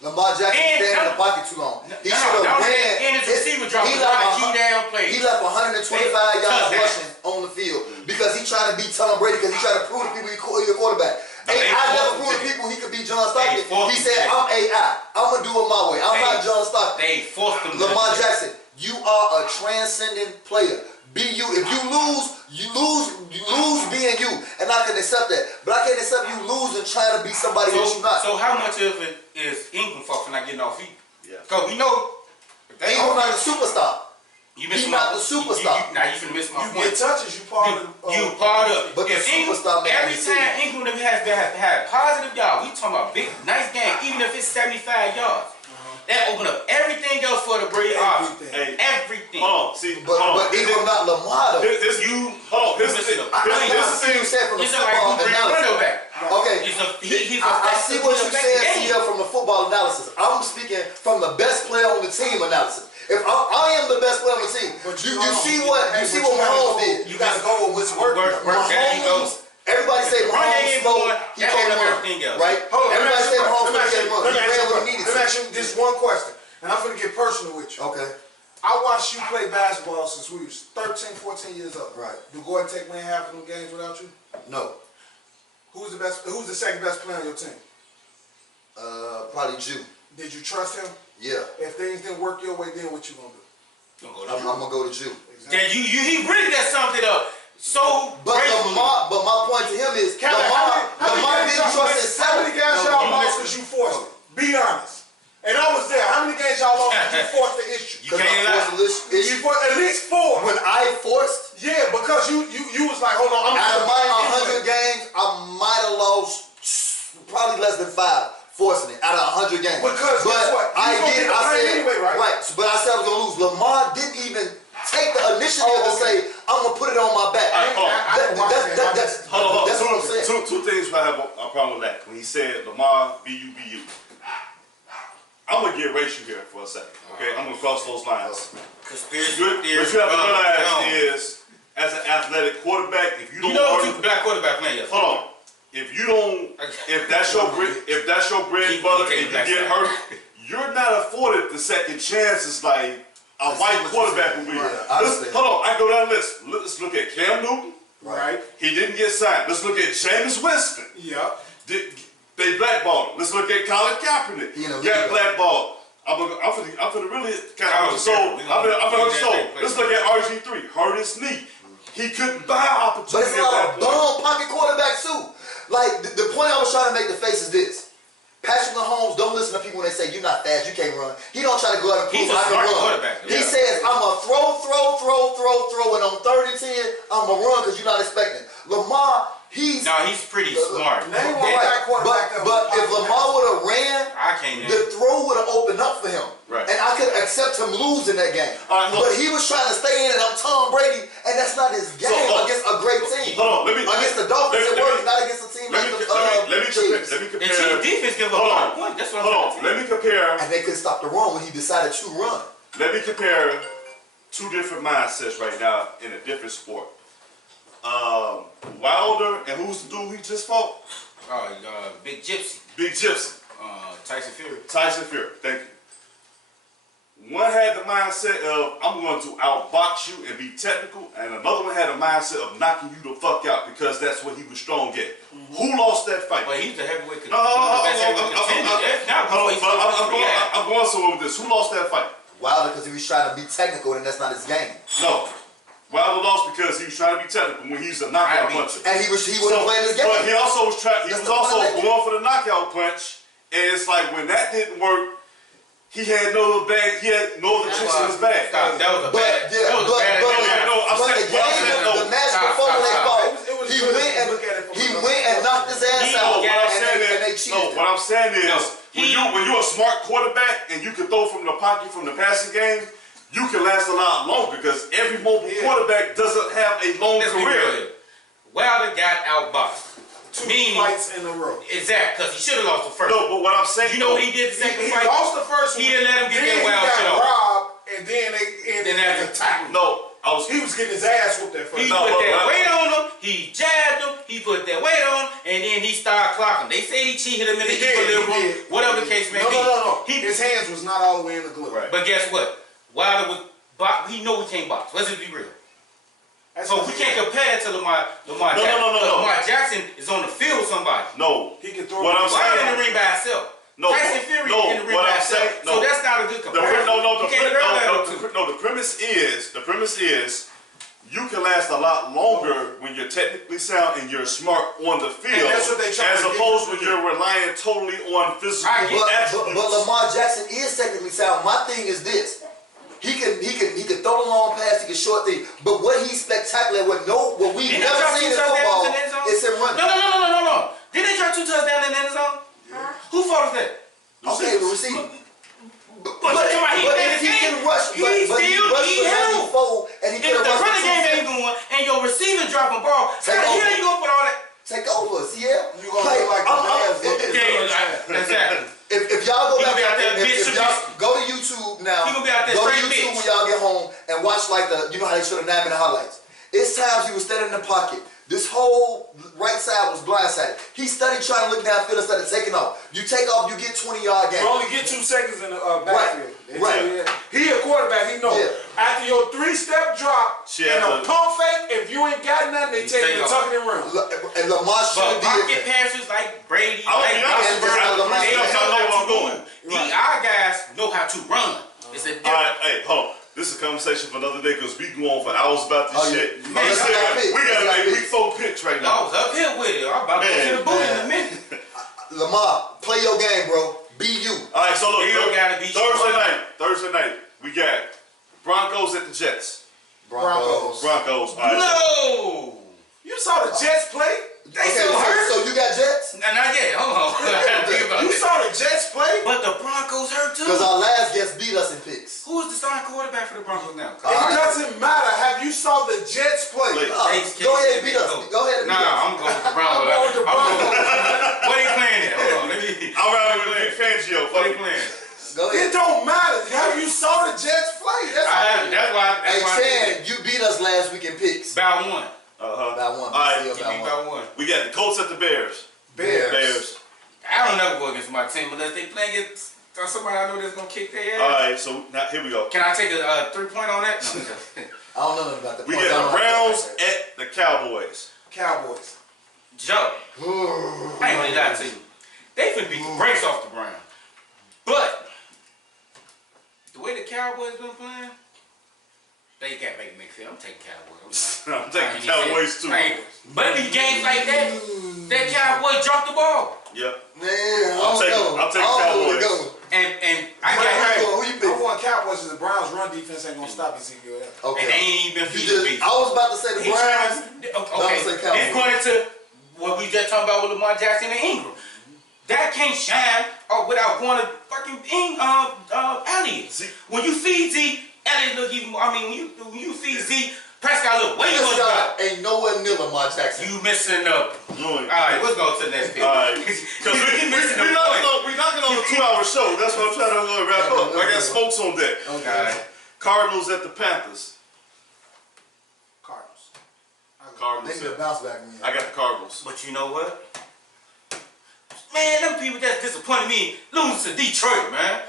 Lamar Jackson stayed in the pocket too long. He should have ran. And his receiver dropped He a lot of key down plays. He left 125 yards rushing on the field because he trying to beat Tom Brady because he trying to prove to people he's a quarterback. I never proved to people he could be John Stockton. He said, I'm AI. I'm going to do it my way. I'm not John Stockton. They forced him. Lamar Jackson, you are a transcendent player. Be you. If you lose being you. And I can accept that. But I can't accept you losing trying to be somebody that you're not. So how much of it is Ingram fault for not getting off feet? Yeah. Because we know Ingram's not a superstar. He's not the superstar. Now you finna miss my You point. get touches, you part of You part of it. But the If Ingram, superstar man every is time serious. Ingram has had positive yards, we talking about big, nice game, even if it's 75 yards. That open up everything else for the Brady offense. Hey, Everything. hold on, see, But Ingram not Lamar though. Hold on, here's the thing. I see you said from the It's like you football bring a analysis. running back. Okay. He's I see what you said here from the football analysis. I'm speaking from the best player on the team analysis. If I am the best player on the team, you see what Mahomes did. You got to go with what's working. Mahomes. Everybody say Mahomes slow. He can't run, right? Hold on, Everybody say Mahomes let can't run. He ran when he needed me to. ask you this one question, and I'm going to get personal with you. Okay. I watched you play basketball since we was 13, 14 years old. Right. Do Gordon take win half of them games without you? No. Who's the second best player on your team? Probably Jew. Did you trust him? Yeah. If things didn't work your way, then what you gonna do? I'm gonna go to Jew. Then he really got something up. So But my point to him is Lamar didn't trust himself. How many games y'all lost because you forced it? Be honest. And I was there. How many games y'all lost because you forced the issue? You can't lie. You forced at least 4. When I forced, Yeah, because you was like, hold on, I'm out of my 100 games, I might have lost probably less than 5 forcing it out of 100 games. Because but guess what? I You did. I said anyway, right? But I said I was gonna lose. Lamar didn't even take the initiative to say I'm gonna put it on my back. Hold on. That's Hold on. what I'm saying. Two things I have a problem with that. When he said Lamar, BU. I'm gonna get racial here for a second. Okay, I'm gonna cross those lines. Conspiracy What you theories. have to realize is, as an athletic quarterback, if you don't what work, you black quarterback playing. hold on. If you don't, if that's your bread and butter, and you get hurt, you're not afforded the second chances like a white quarterback would be. Hold on, I go down the list. Let's look at Cam Newton. Right. He didn't get signed. Let's look at Jameis Winston. Yeah. They blackballed him. Let's look at Colin Kaepernick. Got blackballed. I'm gonna really kind of Let's look at RG3. Hurt his knee. He couldn't buy But opportunity it's at not that a point. bum pocket quarterback too. Like the point I was trying to make the face is this. Patrick Mahomes don't listen to people when they say you're not fast, you can't run. He don't try to go out and prove He's a I can smart run. quarterback, He yeah. says I'm gonna throw, and on 3rd and 10 I'm gonna run because you're not expecting. Lamar, he's pretty smart. Name one black quarterback that but if Lamar would have ran, I can't name. the throw would have opened up for him. Right. And I could accept him losing that game. All right, look. But he was trying to stay in, and I'm Tom Brady, and that's not his game against a great team. Hold on, Against the Dolphins, it works, not against a team like the Chiefs. Let me The compare. Chiefs defense give up a Hold lot on. of points. That's what Hold I'm on. saying. Let me compare. And they couldn't stop the run when he decided to run. Let me compare two different mindsets right now in a different sport. Wilder and who's the dude he just fought? Big Gypsy. Big Gypsy. Tyson Fury. Tyson Fury. Thank you. One had the mindset of I'm going to outbox you and be technical, and another one had a mindset of knocking you the fuck out because that's what he was strong at. Who lost that fight? But he's the heavyweight contender. I'm going somewhere with this. Who lost that fight? Wilder because he was trying to be technical, and that's not his game. No. Wilder lost because he was trying to be technical when he's a knockout puncher. And he wasn't playing his game. But he also was trying. He That's was the also point. going for the knockout punch, and it's like when that didn't work, he had no other bag. He had no other tricks in his bag. That was a bad. The match before they fought, he went and knocked his ass out, and they cheated. What I'm saying is, when you're a smart quarterback and you can throw from the pocket from the passing game, you can last a lot longer because every mobile quarterback doesn't have a long career. Wilder got outboxed. 2 Meaning- fights in a row. Exact, because he should have lost the first. No, but what I'm saying, You know what he did the second He fight? lost the first one. He didn't let him get then that wild he shit got off. robbed, and then they ended Then after- the tackle. no, I was. He was getting his ass whooped that first. He No, put but- that weight on him, he jabbed him, he put that weight on him, and then he started clocking. They said he cheated him in the equilibrium, whatever the case may be. No. He, His hands was not all the way in the glove. Right. but guess what? Wilder was he know we can't box. Let's just be real. That's So what we he can't did. compare that to Lamar No. Jackson. Lamar Jackson is on the field with somebody. No. He can throw What it. I'm Wilder saying- in the ring by himself. No, Tyson Fury no, in the ring what by I'm himself. saying- So no. that's not a good comparison. The premise is you can last a lot longer when you're technically sound and you're smart on the field, And that's what they try as to get opposed you when to you're relying totally on physical I get that. attributes. But Lamar Jackson is technically sound. My thing is this. He can throw the long pass, he can short thing. But what he's spectacular, what we've Didn't they never drop seen two in football, touchdowns in the end zone? is him running. No. Didn't they drop 2 touchdowns in the end zone? Who fought us that? Okay, the receiver. But if he can rush, but he rushed for 94 and he If could have the rushed running game for ain't going and your receiver dropping ball, how the hell you gonna put all that? take over, Sierra. You gonna look like the Bears look at Yeah, exactly. If y'all go He back, gonna be out there if bitch y'all bitch. go to YouTube now, He gonna be out there go to straight YouTube bitch. when y'all get home and watch like you know how they show the 9-minute highlights. It's times he was standing in the pocket. This whole right side was blindsided. He studied trying to look downfield instead of taking off. You take off, you get 20-yard game. You only get 2 seconds in the backfield. They Right. tell you that. He a quarterback. He know. Yeah. After your 3-step drop Shit, and a but- pump fake, if you ain't got nothing, they tell you to take tuck it and run. And Lamar should But have pocket did that. passers like Brady, I'll like be honest with you, Roethlisberger, I know they know where how I'm to going. move. Our guys know how to run. It's a All different. right, hey, hold on. This is a conversation for another day because we go on for hours about this Oh, yeah. shit. Man, We let's gotta get picks. we gotta Let's make get week 4 picks right I now. was up here with it. I'm about to go to the booty in a minute. Lamar, play your game, bro. Be you. All right, so look, You don't gotta be Thursday night, we got Broncos at the Jets. Broncos. Broncos. All right. No. You saw the Jets play? They Okay, still hurt. so you got Jets? Nah, not yet. Hold on. I gotta think about You this. saw the Jets play? But the Broncos hurt too. Because our last guest beat us in picks. Who is the starting quarterback for the Broncos now? It doesn't matter. Have you saw the Jets play? Play. Go ahead and beat us. Go ahead and beat us. I'm going with the Broncos. I'm going with the Broncos. What are you playing at? Hold on. Let me. I'm riding with Vic Fangio. What are Fuck you playing? Go It ahead. don't matter. Have you saw the Jets play? That's I haven't. That's why. Hey, That's why. Chan, you beat us last week in picks. About one. About one. All right. Still Give me about about one. We got the Colts at the Bears. Bears. I don't never go against my team unless they play against somebody I know that's gonna kick their All ass. right, so now here we go. Can I take a 3-point on that? No. I don't know nothing about the We points. got I the don't know Browns about that. at the Cowboys. Cowboys. Joe, I ain't gonna lie to you. They finna beat the brakes off the Browns. But the way the Cowboys been playing, they can't make me feel. I'm taking Cowboys. I'm taking Cowboys too. But in games like that Cowboys drop the ball. Yep. Man, I I'll don't take- know. I'll take I don't know where Cowboys. we're going. And I Wait, got wait. Who you I'm picking? going Cowboys because the Browns' run defense ain't gonna stop Ezekiel Elliott. Okay. and they ain't even You beat just, the beat. I was about to say the He Browns. okay, say Cowboys. it's going into what we just talking about with Lamar Jackson and Ingram. That can't shine without going to fucking Elliott. Zeke. When you feed Zeke, Elliott look even more. I mean, when you feed Zeke, Prescott look way more Prescott better. ain't nowhere near Lamar Jackson. You missing up. All right, let's go to the next pick. All right. Because You missing the we're point. knocking on a 2-hour show. That's what I'm trying to wrap up. I got smokes on deck. Okay. Cardinals at the Panthers. Cardinals. Cardinals. They could bounce back man. I got the Cardinals. But you know what? Man, them people that disappointed me losing to Detroit, man.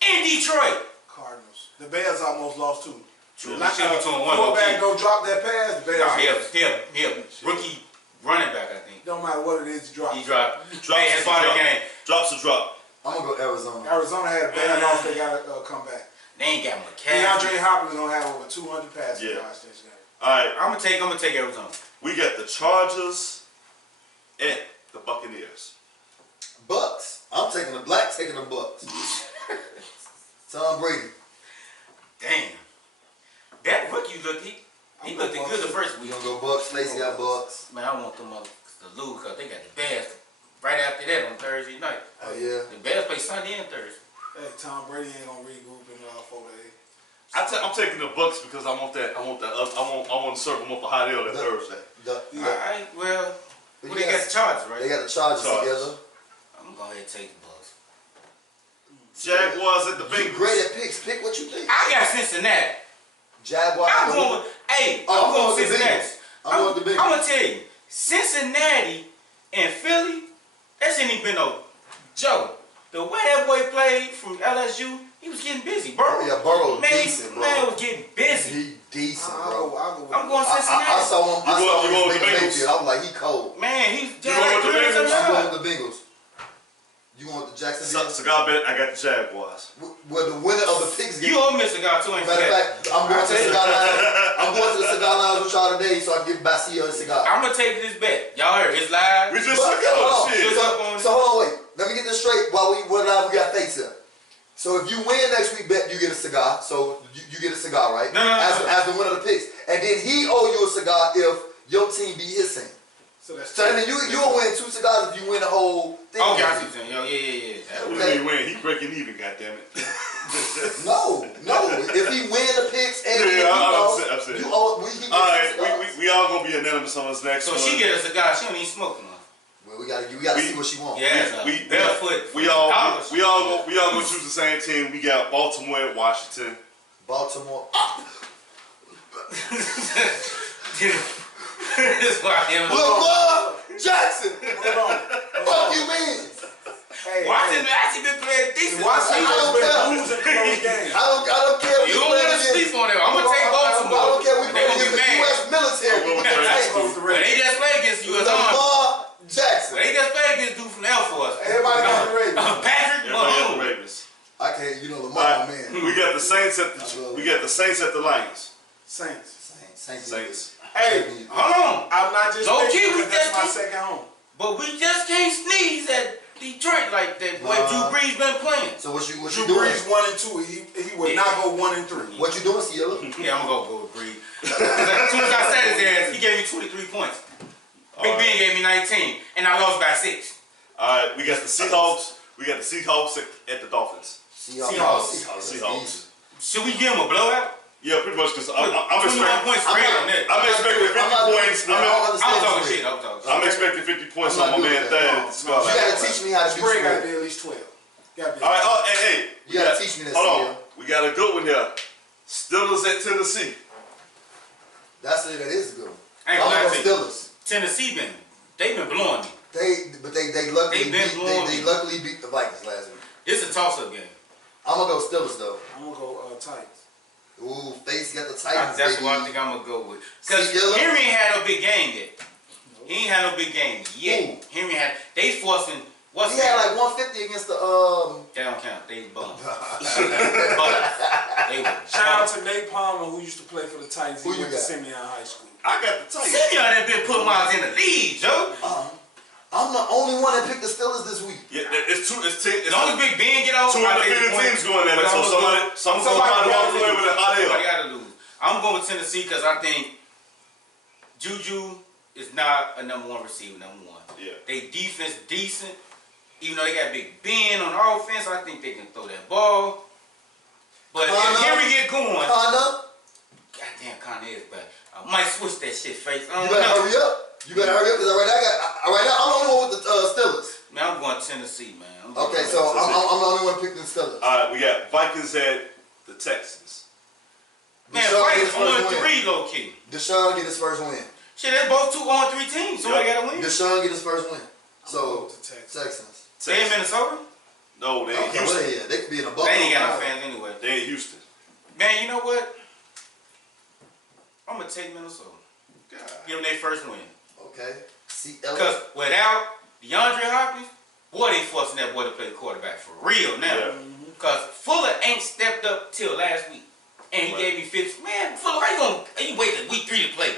In Detroit. Cardinals. The Bears almost lost too. True. Like Should be between one quarterback low go drop that pass. The Bears. Nah, he a rookie running back, I think. Don't matter what it is, you drop. He dropped. Drops Hey, is that's part of a the drop. game. Drops a drop. I'm gonna go Arizona. Arizona had a bad loss. They got to come back. They ain't got DeAndre McCaffrey. Hopkins gonna have over 200 passes Yeah. last this game. All right. I'm gonna take Arizona. We got the Chargers at the Buccaneers. Bucks. I'm taking the Blacks, taking the Bucks. Tom Brady. Damn. That rookie looked he looked good the first We week. gonna go Bucks. Lacey got Bucks. Man, I want them motherfuckers to lose because they got the Bears right after that on Thursday night. Oh yeah. The Bears play Sunday and Thursday. Hey, Tom Brady ain't gonna regroup in 4 days. I'm taking the Bucks because I want to serve them up a hot ale that Thursday. Yeah. Alright, well, Well, they got the Chargers, right? They got the Chargers together. I'm gonna go ahead and take the Bucks. Jaguars at the You Bengals. great at picks. Pick what you think. I got Cincinnati. Jaguars. I'm going with, hey, Oh, I'm going with the Cincinnati. Bengals. I'm going with the Bengals. I'm gonna tell you, Cincinnati and Philly, that shouldn't even been no joke. The way that boy played from LSU, he was getting busy, bro. Yeah, Burrow Man, decent, bro. man was getting busy. He decent, I'll bro. go with I'm going I Cincinnati. saw him. I You saw going him with the in Bengals? Mayfield. I was like, he cold. Man, he's going with the Bengals? I'm going with the Bengals. You going with the Jacksonville? Cigar bet. I got the Jaguars. Well, the winner of the picks You owe me a cigar too, ain't Matter of forget. fact, I'm going to the cigar lounge. I'm going to the cigar lounge with y'all today, so I can give Basilio a cigar. I'm gonna take this bet. Y'all heard it's live. We just But, took out hold on. shit. So hold on, wait. Let me get this straight. While we're live, we got fakes here. So if you win next week, bet you get a cigar. So you get a cigar, right? No. As the winner of the picks, and then he owe you a cigar if your team beat his team. So that's So then you'll win 2 cigars if you win the whole thing. Okay, I see what you're saying. Yo, yeah. What do you win? He breaking even, goddammit. No. If he win the picks and Yeah, I'm saying. you owe. He All right, cigars. we all gonna be unanimous on this next So one. she get a cigar. She don't even smoke no. Well, we gotta see what she wants. Yeah, we- barefoot. We all gonna choose the same team. We got Baltimore and Washington. Baltimore. That's why I am. Lamar Jackson. Fuck you mean? Hey, Washington actually been playing decent. Washington I don't has care. been losing close games. I don't care if You don't want to sleep on them. I'm gonna take Baltimore. I don't care. We They gonna playing be against the mad. U.S. military. I'm going with We can Giants. take When they just played against the U.S. Army. Lamar Jackson. When they just played against dude from the Air Force. Everybody got the Ravens. Patrick Everybody got the Mahomes. Ravens. I can't. You know All Lamar, right, man. we got the Saints at the Lions. Saints. Saints. Hey, Hold on. I'm not just Low picking key, we because that's my just- second home. But we just can't sneeze at Detroit like that. The way Nah. Drew Brees been playing. So what you Drew doing? Brees 1 and 2. He would not go 1 and 3. What you doing, Cielo? Yeah, I'm gonna go with Brees. As soon as I said his ass, he gave me 23 points. Big Ben gave me 19, and I lost by 6. All right, we got the Seahawks. We got the Seahawks at the Dolphins. Seahawks. Should we give him a blowout? Yeah, pretty much. Cause I'm 21 expecting. points spread on that. I'm expecting 50 points. I'm talking shit. I'm talking shit. I'm expecting 50 points I'm on not my doing man that. Thad. You gotta teach me how to do Spread got to spread. be at least 12. Got to be. All right, hey. You gotta teach me this, Hold on. Cielo. We got a good one here. Steelers at Tennessee. That's it. That is a good one. I ain't I'm gonna gonna lie go to you. Steelers. Tennessee they've been blowing me. They luckily They been blowing they me. luckily beat the Vikings last week. It's a toss-up game. I'm gonna go Steelers though. I'm going to go Titans. Ooh, face got the Titans. That's baby. what I think I'm gonna go with. Cause See, Dilla? Henry ain't had no big game yet. He ain't had no big game yet. Ooh. Henry had. They forcing. What's He had like 150 against the They don't count. They bum. They were. Shout out to Nate Palmer, who used to play for the Titans. He Who you went to got? Simeon High School. I got the Titans. Simeon had been putting miles in the lead, Joe. I'm the only one that picked the Steelers this week. Yeah, it's two. It's As long as Big Ben get out, two I take the undefeated point. teams going at it. But So I'm someone's somebody gonna gotta walk away lose. with a hot Somebody L. gotta lose. I'm going with Tennessee because I think Juju is not a number 1 receiver. Number 1. Yeah. They defense decent. Even though they got Big Ben on offense, I think they can throw that ball. But if Henry get going, Honda, goddamn Kanye is back. I might switch that shit face. I you don't better know. hurry up. You better hurry up because right now I'm the only one with the Steelers. Man, I'm going Tennessee, man. I'm going Okay, so I'm the only one picking the Steelers. All right, we got Vikings at the Texans. Man, Deshaun Vikings get his first 1-3 low key. Deshaun get his first win. Shit, they're both 2-3 teams. Somebody gotta win. Deshaun get his first win. I'm So going to Texans. Texans. They in Minnesota? No, they ain't Okay, Houston. well, yeah, they could be in a They bubble. ain't got no fans anyway. They ain't Houston. Man, you know what? I'm gonna take Minnesota. God. Give them their first win. Okay. See, Because without DeAndre Hopkins, boy, they forcing that boy to play quarterback for real now. Yeah. Because Fuller ain't stepped up till last week. And he Right. gave me 50. Man, Fuller, how you gonna wait week 3 to play?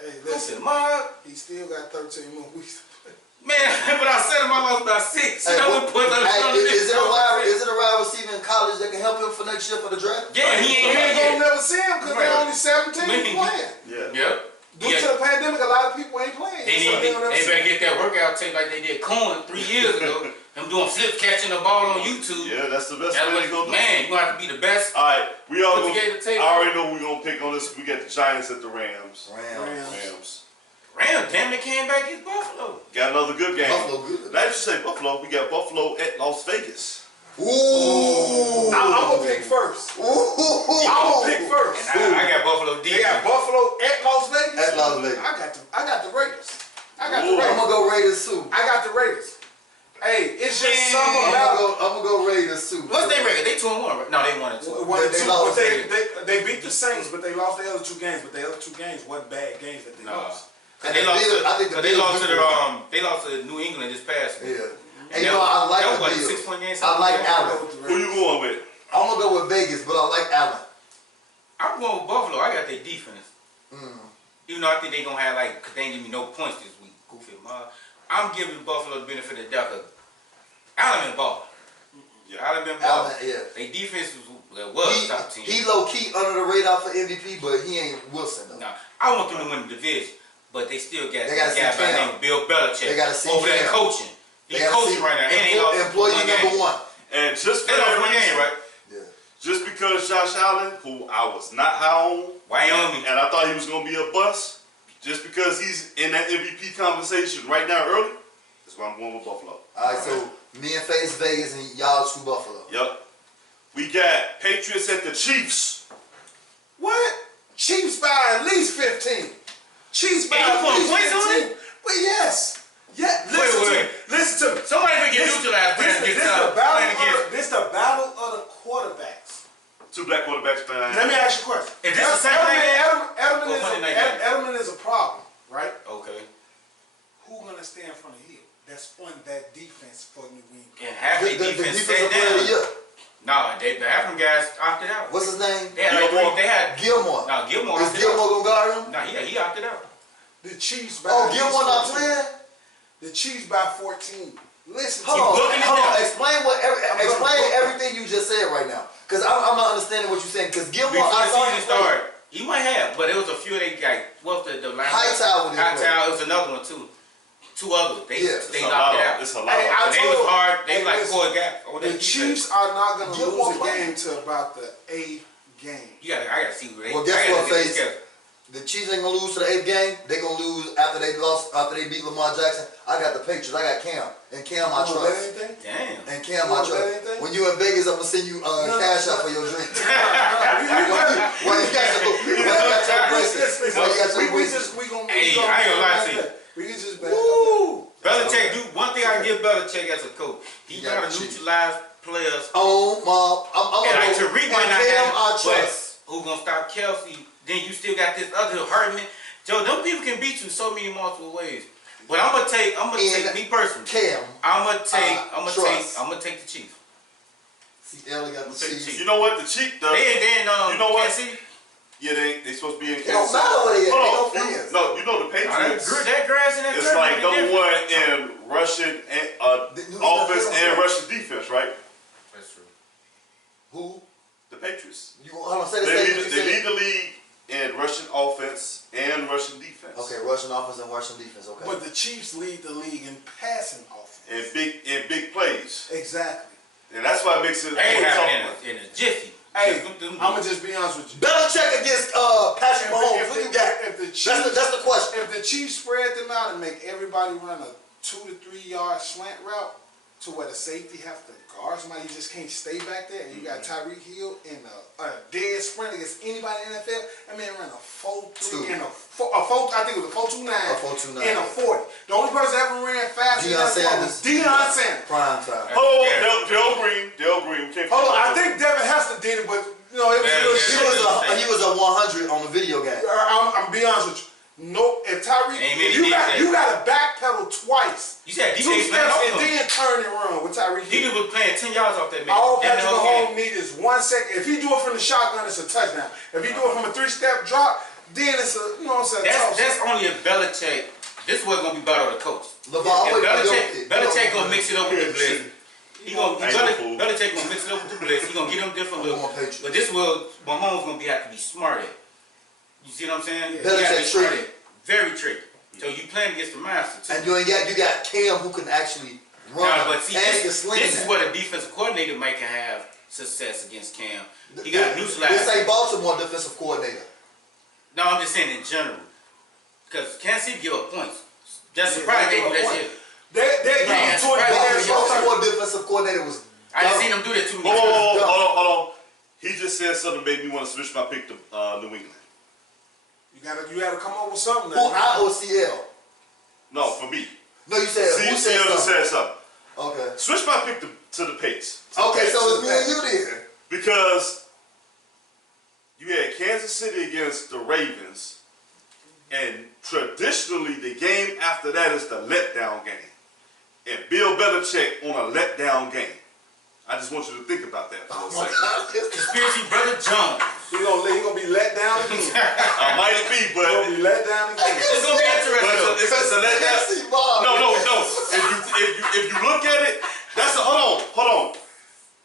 Hey, Listen, listen, my he still got 13 more weeks to play. man, but I said him, I lost by 6. Hey, I would put is it a wide receiver in college that can help him for next year for the draft? Yeah, he ain't You here ain't gonna yet. never see him because Right. they're only 17 Man. playing. Yeah. Yep. Due Yeah. to the pandemic, a lot of people ain't playing. They So need don't ever they see better him. get that workout tape like they did Cohen 3 years ago. Him doing flip catching the ball on YouTube. Yeah, that's the best That's way what to go. man, you gonna have to be the best. All right, we all Put gonna, together the I table. already know who we gonna pick on this. We got the Giants at the Rams. Rams. Rams. Rams damn near came back against Buffalo. Got another good game. Buffalo good. Now you say Buffalo. We got Buffalo at Las Vegas. Ooh. I'm gonna pick first. Ooh. I'm gonna pick first. And I got Buffalo They got defense. Buffalo at Las Vegas. At Las Vegas. I got the Raiders. I got the Ooh. I'm Raiders. gonna go Raiders too. I got the Raiders. Hey, it's just Man. something about I'm gonna go Raiders too. What's their record? They 2-1, right? No, they 1-2. one and They two, lost. but they beat the Saints, but they lost the other two games. But the other two games wasn't bad games that they No. lost. And they the lost. Bills- I think the They Bills lost to beat they lost to New England this past week. Yeah. And And you know, I like that was the what, a Bills. 6-point game. I like Allen. Who you going with? I'm gonna go with Vegas, but I like Allen. I'm going with Buffalo. I got their defense. Mm. Even though I think they gonna have like, cause they ain't give me no points this week. Goofy. I'm giving Buffalo the benefit of the doubt. Allen been balling. Yeah. Allen been balling. Allen, yeah. Their defense was top team. He low key under the radar for MVP, but he ain't Wilson though. Nah, I want them to win the division, but they still got They gotta a guy see by the Cam. name of Bill Belichick They gotta see over there Cam. coaching. They He's gotta coaching see right now. And they lost employee one number game. one. And just They lost one game, right? Yeah. Just because Josh Allen, who I was not high on, Wyoming. and I thought he was gonna be a bust, just because he's in that MVP conversation right now early, that's why I'm going with Buffalo. All right, so me and Face Vegas and y'all two Buffalo. Yep. We got Patriots at the Chiefs. What? Chiefs by at least 15. Chiefs by And you at put least points on 15. it? But yes. Yeah, Wait. listen to me. Somebody will get neutralized playing This the battle of the quarterbacks. Two black quarterbacks playing. Let me ask you a question. Is this the same thing? Edelman, Or Monday night game? Edelman is a problem, right? Okay. Who gonna stay in front of Hill? That's on that defense for New England. And half The their defense defensive sat player of the down. year. No, half them guys opted out. What's his name? They had like Gilmore? they had Gilmore. no Gilmore. Is opted Gilmore out. gonna guard him? No, he opted out. The Chiefs by Oh, at least Gilmore not 14. playing? The Chiefs by 14. Listen to Hold me. on, booking it hold on. down. Explain everything you just said right now. Cause I'm not understanding what you're saying. Cause Gilmore, Before I the saw season him play. started, he might have, but it was a few of they guys. What's the line? Hightower didn't play. Hightower. It was another one too. Two others. They Yeah. It's they a knocked it lot. out. It's a lot. Hey, I And they was told- hard. They hey, like listen, four guys. Oh, The that Chiefs are not gonna Gilmore lose a playing. game to about the 8th game. I gotta see where they. Well, guess I gotta what, get Face? together. The Chiefs ain't gonna lose to the 8th game. They gonna lose after they beat Lamar Jackson. I got the Patriots. I got Cam. And Cam I You wanna bet trust. anything? Damn. And Cam You I wanna trust. bet anything? When you in Vegas, I'm gonna send you No, cash no. out for your drink. We When you got your bracelet. When you got your bracelet. just we gonna. Hey, we gonna I ain't gonna lie bet to you. that. We can just bet. Woo! Belichick do one thing I give Belichick as a coach. He You gotta gotta cheat. neutralize players. Oh, Mom. I'm And like gonna go. Tariq And might not Cam have, I but trust. who gonna stop Kelsey? Then you still got this other Hardman. Joe, them people can beat you so many multiple ways. But I'm gonna take And me personally. Cam. I'm gonna trust. take the Chiefs. See, Ellie got the Chiefs. You know what? The Chiefs, They you know what? Kansas City. Yeah, they supposed to be in It don't Kansas. matter where they at. Hold They on. no friends. No, you know the Patriots. That grass in that It's turf like make a number difference. one in rushing and Who's offense not and feeling rushing defense, right? That's true. Who? The Patriots. You hold on, say the They same. lead, they lead the league in rushing offense and rushing defense. Okay, Russian offense and Russian defense. Okay. But the Chiefs lead the league in passing offense. And big plays. Exactly. And that's why it makes it They ain't tough. having in a jiffy. Hey, Them- I'm gonna just be honest with you. Belichick against Patrick Mahomes. If Who the- you got? if the That's Chiefs- the question. If the Chiefs spread them out and make everybody run a 2 to 3 yard slant route to where the safety have to guard somebody, you just can't stay back there, and you got Tyreek Hill in a dead sprint against anybody in the NFL, that man ran a 4.3 and a 4, I think it was a 4.29 A 4.29. and a 40. The only person that ever ran faster than Deion that was Deion Sanders. Prime time. Oh, Dale Green. We can't Hold on, I forget think Devin Hester did it, but you know it was Yeah, real yeah. shit. He was a 100 on the video game. I'm be honest with you. No, if Tyreek, Ain't many you got defense. to backpedal twice, You said 2 DJ steps, and playing then turn and run with Tyreek Hill. He was playing 10 yards off that man. All That Patrick the whole Mahomes game. need is 1 second. If he do it from the shotgun, it's a touchdown. If he do it from a 3-step drop, then it's a, you know what I'm saying? That's only if Belichick. This is what's gonna be better with the coach. LeVar, If Belichick gonna mix it up with the blitz. Ain't Belichick gonna mix it up with the blitz. He gonna get them different I'm looks. going Patriots. But this will Mahomes gonna have to be smart at. You see what I'm saying? Yeah. He gotta be Belichick smart tricky. at. Very tricky. So you playing against the master too. And you got Cam who can actually run Nah, but see, and he can this sling is that. what a defensive coordinator might can have success against Cam. He got to neutralize. This ain't Baltimore defensive coordinator. No, I'm just saying in general. because Kansas City give up points. Just surprised they do that shit. They Man, to it. surprised. Baltimore defensive coordinator was. I didn't see them do that too many Hold times. on. He just said something made me want to switch my pick to New England. You gotta come up with something. Who, I or CL? No, for me. No, you said who said CL just something? said something. Okay. Switch my pick to the Pates. Okay, so it's me and you then. Because you had Kansas City against the Ravens, and traditionally the game after that is the letdown game. And Bill Belichick on a letdown game. I just want you to think about that for a second. Conspiracy Brother Jones. He gonna be let down again. I might be, He gonna be but let down again. It's gonna be interesting. it's a letdown. No. If you look at it, that's a hold on.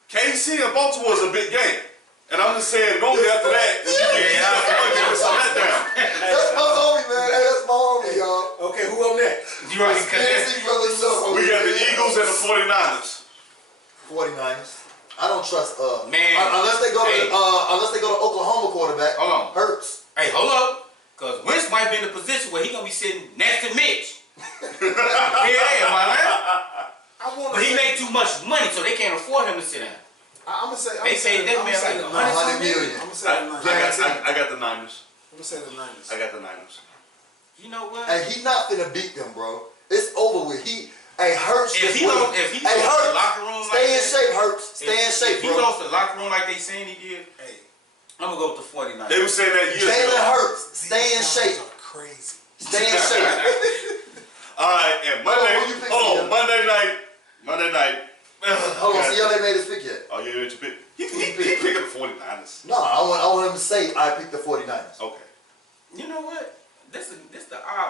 KC and Baltimore is a big game, and I'm just saying normally after that, it's a letdown. That's my homie, man. Hey, that's my homie, y'all. Okay, who up next? You right, Fancy brother, so We got the Eagles and the 49ers. 49ers. I don't trust Man. unless they go Hey. to Oklahoma quarterback. Hold on. Hurts. Hey, hold up. Because Wentz might be in a position where he gonna be sitting next to Mitch. Yeah, am I right? But he made too much money, so they can't afford him to sit down. I'm gonna say. They paid that man like $100 million. I'm gonna say the Niners. I got the Niners. I'm gonna say the Niners. I got the Niners. You know what? And he not finna beat them, bro. It's over with. Hurts. If just he win. don't, if he Hey, goes to Hurts. the locker room Stay like in that, shape, Hurts. Stay in shape, if he bro. goes to the locker room like they saying he did, Hey, I'm gonna go with the 49ers. They were saying that years Jalen ago. Hurts. Stay in shape. are crazy. Stay in shape. All right, and Monday. who you pick, Hold on, Ian? Monday night. Hold on, see how they made his pick yet? Oh, you pick? He picking the 49ers. No, I want him to say I picked the 49ers. Okay. You know what? This the odd